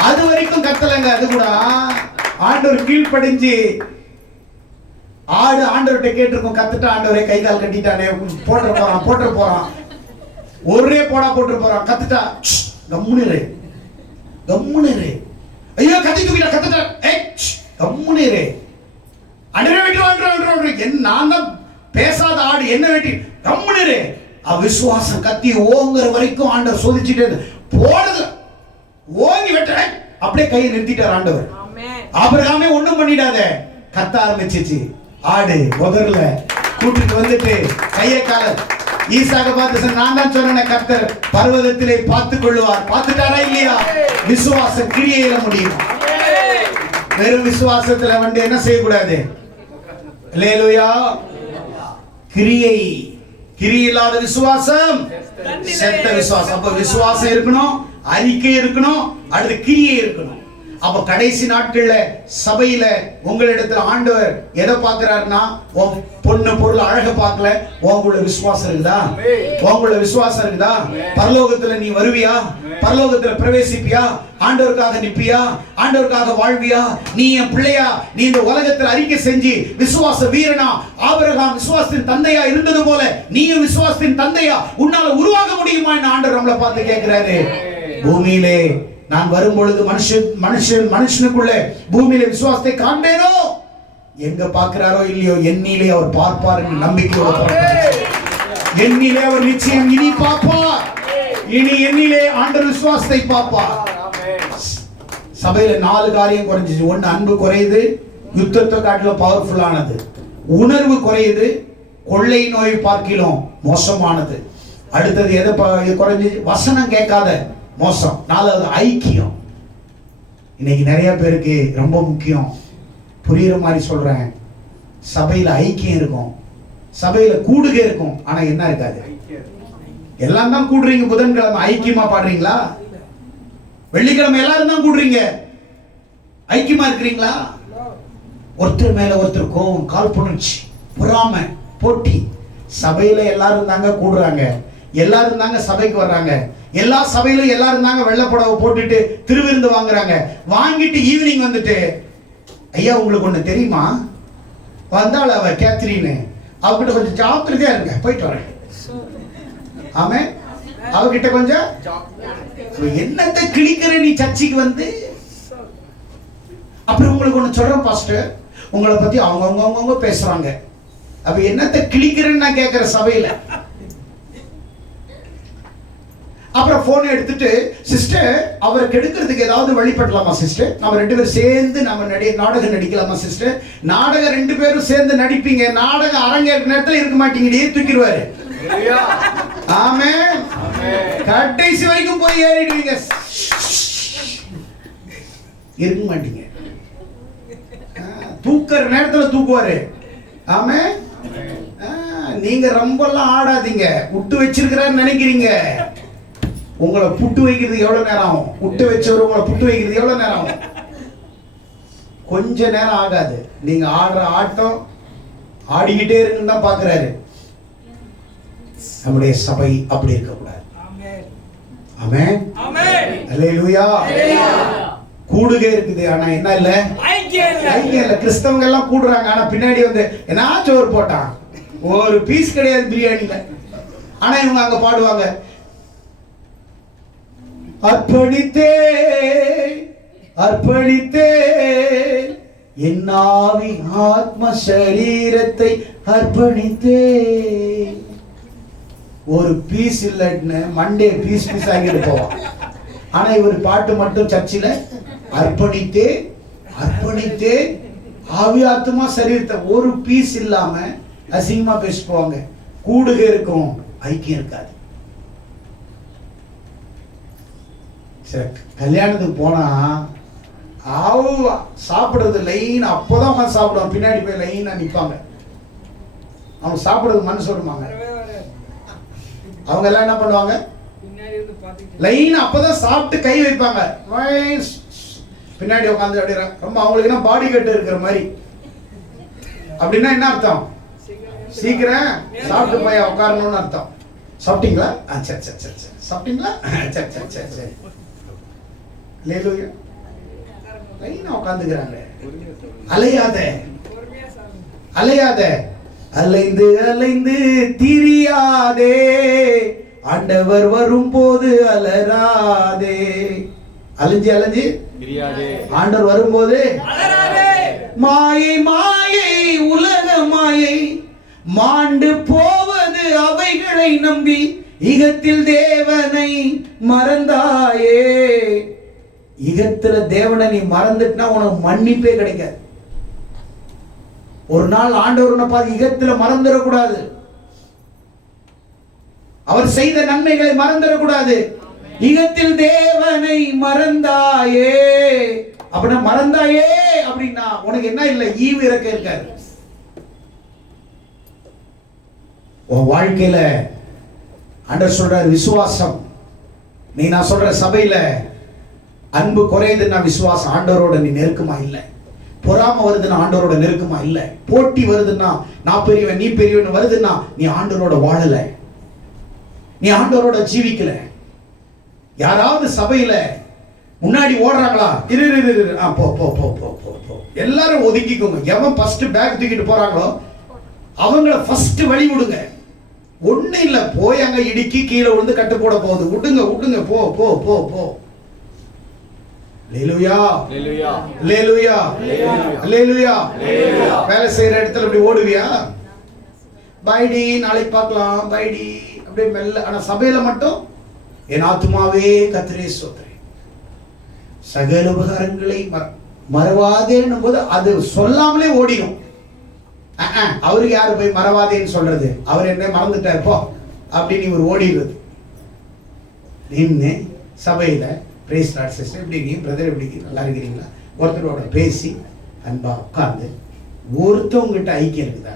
அது வரைக்கும் கத்தலைங்க. அது கூட ஆண்டவர் கீழ்ப்படிஞ்சு ஆடு ஆண்டவர்கிட்ட கேட்டிருக்கும், கத்துட்டா ஆண்டவரே கை கால் கட்டிட்டானே, போட்டு போறான், ஒரே போடா போட்டு போறான், கத்துட்டா கம்முனிரு கம்முனிரு, ஐயோ கத்தி தூக்கிட்டா, கத்துட்டா கம்முனிரு, அண்டரை வெட்டி என்ன, நான் தான் பேசாத ஆடு என்ன வெட்டி கம்முனிரு. அவிசுவாசம் கத்தி ஓங்குற வரைக்கும் ஆண்டவர் சோதிச்சுட்டே போடுது, ஓங்கி வெட்ட அப்படியே கையை நிறுத்திட்டார் ஆண்டவர். ஆபிரகாமே ஒண்ணும் பண்ணிடாத, கத்த ஆரம்பிச்சிச்சு. ஆடு முதல்ல கூட்டிட்டு வந்துட்டு கையை கால ஈசாக பார்த்து, நான் தான் சொன்னேன் கர்த்தர் பர்வதத்திலே பார்த்துக் கொள்வார். பார்த்துட்டாரா இல்லையா? விசுவாசம் கிரியையில முடியும். வெறும் விசுவாசத்துல வந்து என்ன செய்யக்கூடாது? அல்லேலூயா. கிரியை, கிரியை இல்லாத விசுவாசம் செத்த விசுவாசம். அப்ப விசுவாசம் இருக்கணும், அறிக்கை இருக்கணும், அடுத்து கிரியை இருக்கணும். அப்ப கடைசி நாட்கள்ல சபையில உங்களிடத்துல ஆண்டவர் எதை பார்க்கிறாருன்னா, பொண்ணு பொருள் அழக பார்க்கல, உங்களுடைய விசுவாசம் இருக்குதா? உங்களுடைய விசுவாசம் இருக்குதா? பரலோகத்துல நீ வருவியா? பரலோகத்துல பிரவேசிப்பியா? ஆண்டவருக்காக நிப்பியா? ஆண்டவருக்காக வாழ்வியா? நீ என் பிள்ளையா? நீ இந்த உலகத்துல அறிக்கை செஞ்சு விசுவாச வீரனா? ஆபிரகாம் விசுவாசத்தின் தந்தையா இருந்தது போல நீயும் விசுவாசத்தின் தந்தையா உன்னால உருவாக முடியுமா? ஆண்டவர் நம்மளை பார்த்து கேட்கிறாரு. பூமியிலே நான் வரும் பொழுது மனுஷனுக்குள்ள பூமியில விசுவாசத்தை காண்பேனோ? எங்க பார்க்கிறாரோ இல்லையோ, எண்ணிலே அவர் பார்ப்பார் என்று நம்பிக்கையோட எண்ணிலே அவர் நிச்சயம் இனி பார்ப்பார். இனி எண்ணிலே ஆண்டவர் விசுவாசத்தை பார்ப்பார். சபையில 4 காரியம் குறைஞ்சிச்சு. 1, அன்பு குறையுது, யுத்தத்தை காட்டிலும் பவர்ஃபுல்லானது. உணர்வு குறையுது, கொள்ளை நோய் பார்க்கிலும் மோசமானது. அடுத்தது எதை குறைஞ்சிச்சு? வசனம் கேட்காத மோசம். 4வது ஐக்கியம். இன்னைக்கு நிறைய பேருக்கு ரொம்ப முக்கியம், புரியுற மாதிரி சொல்றேன். சபையில ஐக்கியம் இருக்கும், சபையில கூடுகை இருக்கும், ஆனா என்ன இருக்காது? எல்லாம் தான் கூடுறீங்க. புதன்கிழமை ஐக்கியமா பாடுறீங்களா? வெள்ளிக்கிழமை எல்லாரும் தான் கூடுறீங்க, ஐக்கியமா இருக்கிறீங்களா? ஒருத்தர் மேல ஒருத்தர் கோபம், காழ்ப்புணர்ச்சி, பொறாமை, போட்டி. சபையில எல்லாரும் தாங்க கூடுறாங்க, எல்லாரும் தாங்க சபைக்கு வர்றாங்க, எல்லா சபையிலும் எல்லாரும் தாங்க வெள்ளை புடவை போட்டுட்டு திருவிருந்து வாங்குறாங்க. வாங்கிட்டு ஈவினிங் வந்துட்டு, ஐயா உங்களுக்கு ஒண்ணு தெரியுமா, வந்தாள் அவ கேத்ரீன், அவகிட்ட கொஞ்சம் ஜாக்கிரதையா இருங்க, போயிட்டு வரேன். ஆமே, அவகிட்ட கொஞ்சம் என்னத்தை கிழிக்கிற நீ சர்ச்சைக்கு வந்து. அப்புறம் உங்களுக்கு ஒண்ணு சொல்றேன் பாஸ்டர், உங்களை பத்தி அவங்க பேசுறாங்க, அப்ப என்னத்தை கிழிக்கிறேன்னு நான் கேட்கிற சபையில. அப்புறம் போன் எடுத்துட்டு, சிஸ்டர் அவரை கெடுக்கிறதுக்கு ஏதாவது வழிபடலாமா சிஸ்டர், நம்ம 2 பேரும் சேர்ந்து நம்ம நாடகம் நடிக்கலாமா சிஸ்டர். நாடகம் 2 பேரும் சேர்ந்து நடிப்பீங்க, நாடகம் அரங்கேற்ற நேரத்தில் இருக்க மாட்டீங்க, தூக்கிடுவாரு. ஆமே, கடைசி வரைக்கும் போய் ஏறிடுவீங்க, இருக்க மாட்டீங்க. தூக்குற நேரத்துல தூக்குவாரு. ஆமே, நீங்க ரொம்ப எல்லாம் ஆடாதீங்க, விட்டு வச்சிருக்கிறான்னு நினைக்கிறீங்க. உங்களை புட்டு வைக்கிறதுக்கு எவ்வளவு நேரம் ஆகும்? விட்டு வச்சவர் உங்களை புட்டு வைக்கிறதுக்கு எவ்வளவு நேரம் ஆகும்? கொஞ்ச நேரம் ஆகாது. நீங்க ஆடுற ஆட்டம் ஆடிக்கிட்டே இருக்குன்னு தான் பாக்குறாரு. நம்முடைய சபை அப்படி இருக்கக்கூடாது. ஆமென், அல்லேலூயா. கூடுகை இருக்குது, ஆனா என்ன இல்ல, ஐக்கியம் இல்ல. கிறிஸ்தவங்க எல்லாம் கூடுறாங்க, ஆனா பின்னாடி வந்து என்ன சோறு போட்டான், ஒரு பீஸ் கிடையாது பிரியாணில. ஆனா இவங்க அங்க பாடுவாங்க, அர்ப்பணித்தே அர்ப்பணித்தே என் ஆவி ஆத்ம சரீரத்தை அர்ப்பணித்தே. ஒரு பீஸ் இல்லைன்னு மண்டே பீஸ் ஆகிட்டு போவான். ஆனா இவர் பாட்டு மட்டும் சர்ச்சில் அர்ப்பணித்தே அர்ப்பணித்தே ஆவி ஆத்மா சரீரத்தை, ஒரு பீஸ் இல்லாம அசிங்கமா பேசி போவாங்க. கூடுகை இருக்கும், ஐக்கியம் இருக்காது. கல்யாணத்துக்கு போனா சாப்பிடுறது லைன், அப்போதான் அவங்க சாப்பிடுவாங்க, பின்னாடி போய் லைனா நிப்பாங்க. அவங்க சாப்பிடுறது மனசு வருவாங்க. அவங்க எல்லாம் என்ன பண்ணுவாங்க, லைன் அப்பதான் சாப்பிட்டு கை வைப்பாங்க, பின்னாடி உட்காந்து அப்படியே ரொம்ப அவங்களுக்கு என்ன பாடி கட்டு இருக்கிற மாதிரி. அப்படின்னா என்ன அர்த்தம், சீக்கிரம் சாப்பிட்டு போய் உட்காரணும்னு அர்த்தம். சாப்பிட்டீங்களா, சரி சரி சரி சரி, சாப்பிட்டீங்களா, சரி சரி சரி சரி, அல்லேலூயா. லைனா உட்காந்துக்கிறாங்க. அலையாத அலையாத, அலைந்து அலைந்து திரியாதே, ஆண்டவர் வரும்போது அலராதே. அலைஞ்சு அலைஞ்சு ஆண்டவர் வரும்போது மாயை மாயை உலக மாயை, மாண்டு போவது அவைகளை நம்பி, இகத்தில் தேவனை மறந்தாயே. இகத்துல தேவனை நீ மறந்துட்டா உனக்கு மன்னிப்பே கிடைக்காது. ஒரு நாள் ஆண்டவரை பார்த்து இகத்துல மறந்துடக்கூடாது, அவர் செய்த நன்மைகளை மறந்துடக்கூடாது. இகத்தில் தேவனை மறந்தாயே அப்படின்னா, மறந்தாயே அப்படின்னா உனக்கு என்ன இல்லை, ஈவு இறக்க இருக்காது. உன் வாழ்க்கையில ஆண்டவர் சொல்றார், விசுவாசம். நீ நான் சொல்ற சபையில அன்பு குறையுதுன்னா விசுவாசம், ஆண்டவரோட நீ நெருக்கமா இல்லை. பொறாம வருதுன்னா ஆண்டவரோட நெருக்கமா இல்லை. போட்டி வருதுன்னா நான் பெரியவன் நீ பெரியவன் வருதுன்னா நீ ஆண்டவரோட வாழல, நீ ஆண்டவரோட ஜீவிக்கல. யாராவது சபையில முன்னாடி ஓடுறாங்களா, இரு போ போ போ போ போ போ, எல்லாரும் ஒதுக்கிக்கோங்க. எவன் ஃபர்ஸ்ட் பேக் தூக்கிட்டு போறாங்களோ அவங்கள ஃபர்ஸ்ட் வழி விடுங்க. ஒண்ணு இல்ல, போய் அங்க இடிக்கி கீழே விழுந்து கட்டு போட போகுது, விடுங்க விடுங்க, போ போ போ போ. அல்லேலூயா அல்லேலூயா அல்லேலூயா. வேலை செய்யற இடத்துல இப்படி ஓடுவியா, பைடி நாளைக்கு பார்க்கலாம் பைடி அப்படியே மெல்ல. ஆனா சபையில மட்டும் என் ஆத்துமாவே கர்த்தரை ஸ்தோத்திரி, சகல உபகாரங்களை மறவாதேன்னும் போது அது சொல்லாமலே ஓடிடும். அவருக்கு யாரு போய் மறவாதேன்னு சொல்றது, அவர் என்ன மறந்துட்டார் போ அப்படின்னு இவர் ஓடிடுறது. நின்று சபையில பிரைஸ் லார்ட் சிஸ்டர் எப்படி இருக்கீங்க, பிரதர் எப்படி இருக்கீங்க, நல்லா இருக்கிறீங்களா, ஒருத்தரோட பேசி அன்பா உட்கார்ந்து ஒருத்தவங்கிட்ட ஐக்கியம் இருக்குதா?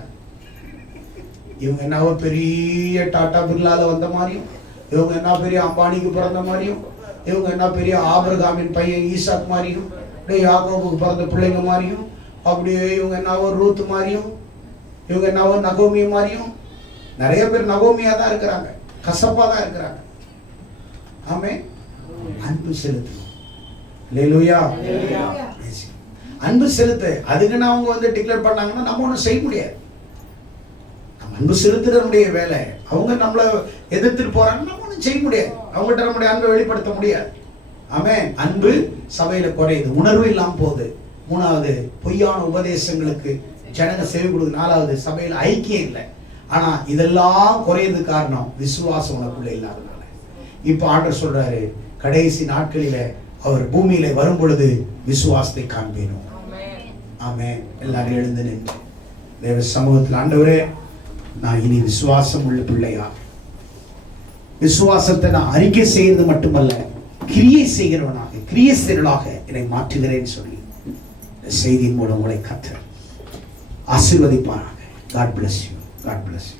இவங்க என்ன பெரிய டாடா பிர்லால வந்த மாதிரியும், இவங்க என்ன பெரிய அம்பானிக்கு பிறந்த மாதிரியும், இவங்க என்ன பெரிய ஆபிரகாமின் பையன் ஈசாக் மாதிரியும், யாக்கோபுக்கு பிறந்த பிள்ளைங்க மாதிரியும், அப்படியே இவங்க என்ன ரூத் மாதிரியும், இவங்க என்ன நகோமிய மாதிரியும். நிறைய பேர் நகோமியா தான் இருக்கிறாங்க, கசப்பா தான் இருக்கிறாங்க. ஆமே, அன்பு செலுத்தணும். அல்லேலூயா. அன்பு செலுத்து. அதுக்குன்னு அவங்க வந்து டிக்ளேர் பண்ணாங்கன்னா நம்ம ஒன்றும் செய்ய முடியாது. அன்பு செலுத்துறவனுடைய வேலை. அவங்க நம்மளை எதிர்த்துட்டு போறாங்க, நம்ம ஒன்றும் செய்ய முடியாது, அவங்ககிட்ட நம்முடைய அன்பை வெளிப்படுத்த முடியாது. ஆமென். அன்பு சபையில குறையுது, உணர்வு இல்லாம போகுது. மூணாவது, பொய்யான உபதேசங்களுக்கு ஜனங்க செவி கொடுக்குது. நாலாவது, சபையில ஐக்கியம் இல்லை. ஆனா இதெல்லாம் குறையிறது காரணம் விசுவாசம் உனக்குள்ள இல்லாதனால. இப்ப ஆண்டவர் சொல்றாரு, கடைசி நாட்களில அவர் பூமியில வரும் பொழுது விசுவாசத்தை காண்பேனும். ஆமென். எல்லாரும் எழுந்து நின்று தேவ சமூகத்தில், ஆண்டவரே, நான் இனி விசுவாசம் உள்ள பிள்ளையா, விசுவாசத்தை நான் அறிக்கை செய்யறது மட்டுமல்ல, கிரியை செய்கிறவனாக, கிரியைசீரனாக என்னை மாற்றுகிறேன்னு சொல்லி செய்தியின் மூலம் உங்களை கர்த்தர் ஆசீர்வதிப்பாராக. God bless you. God bless you.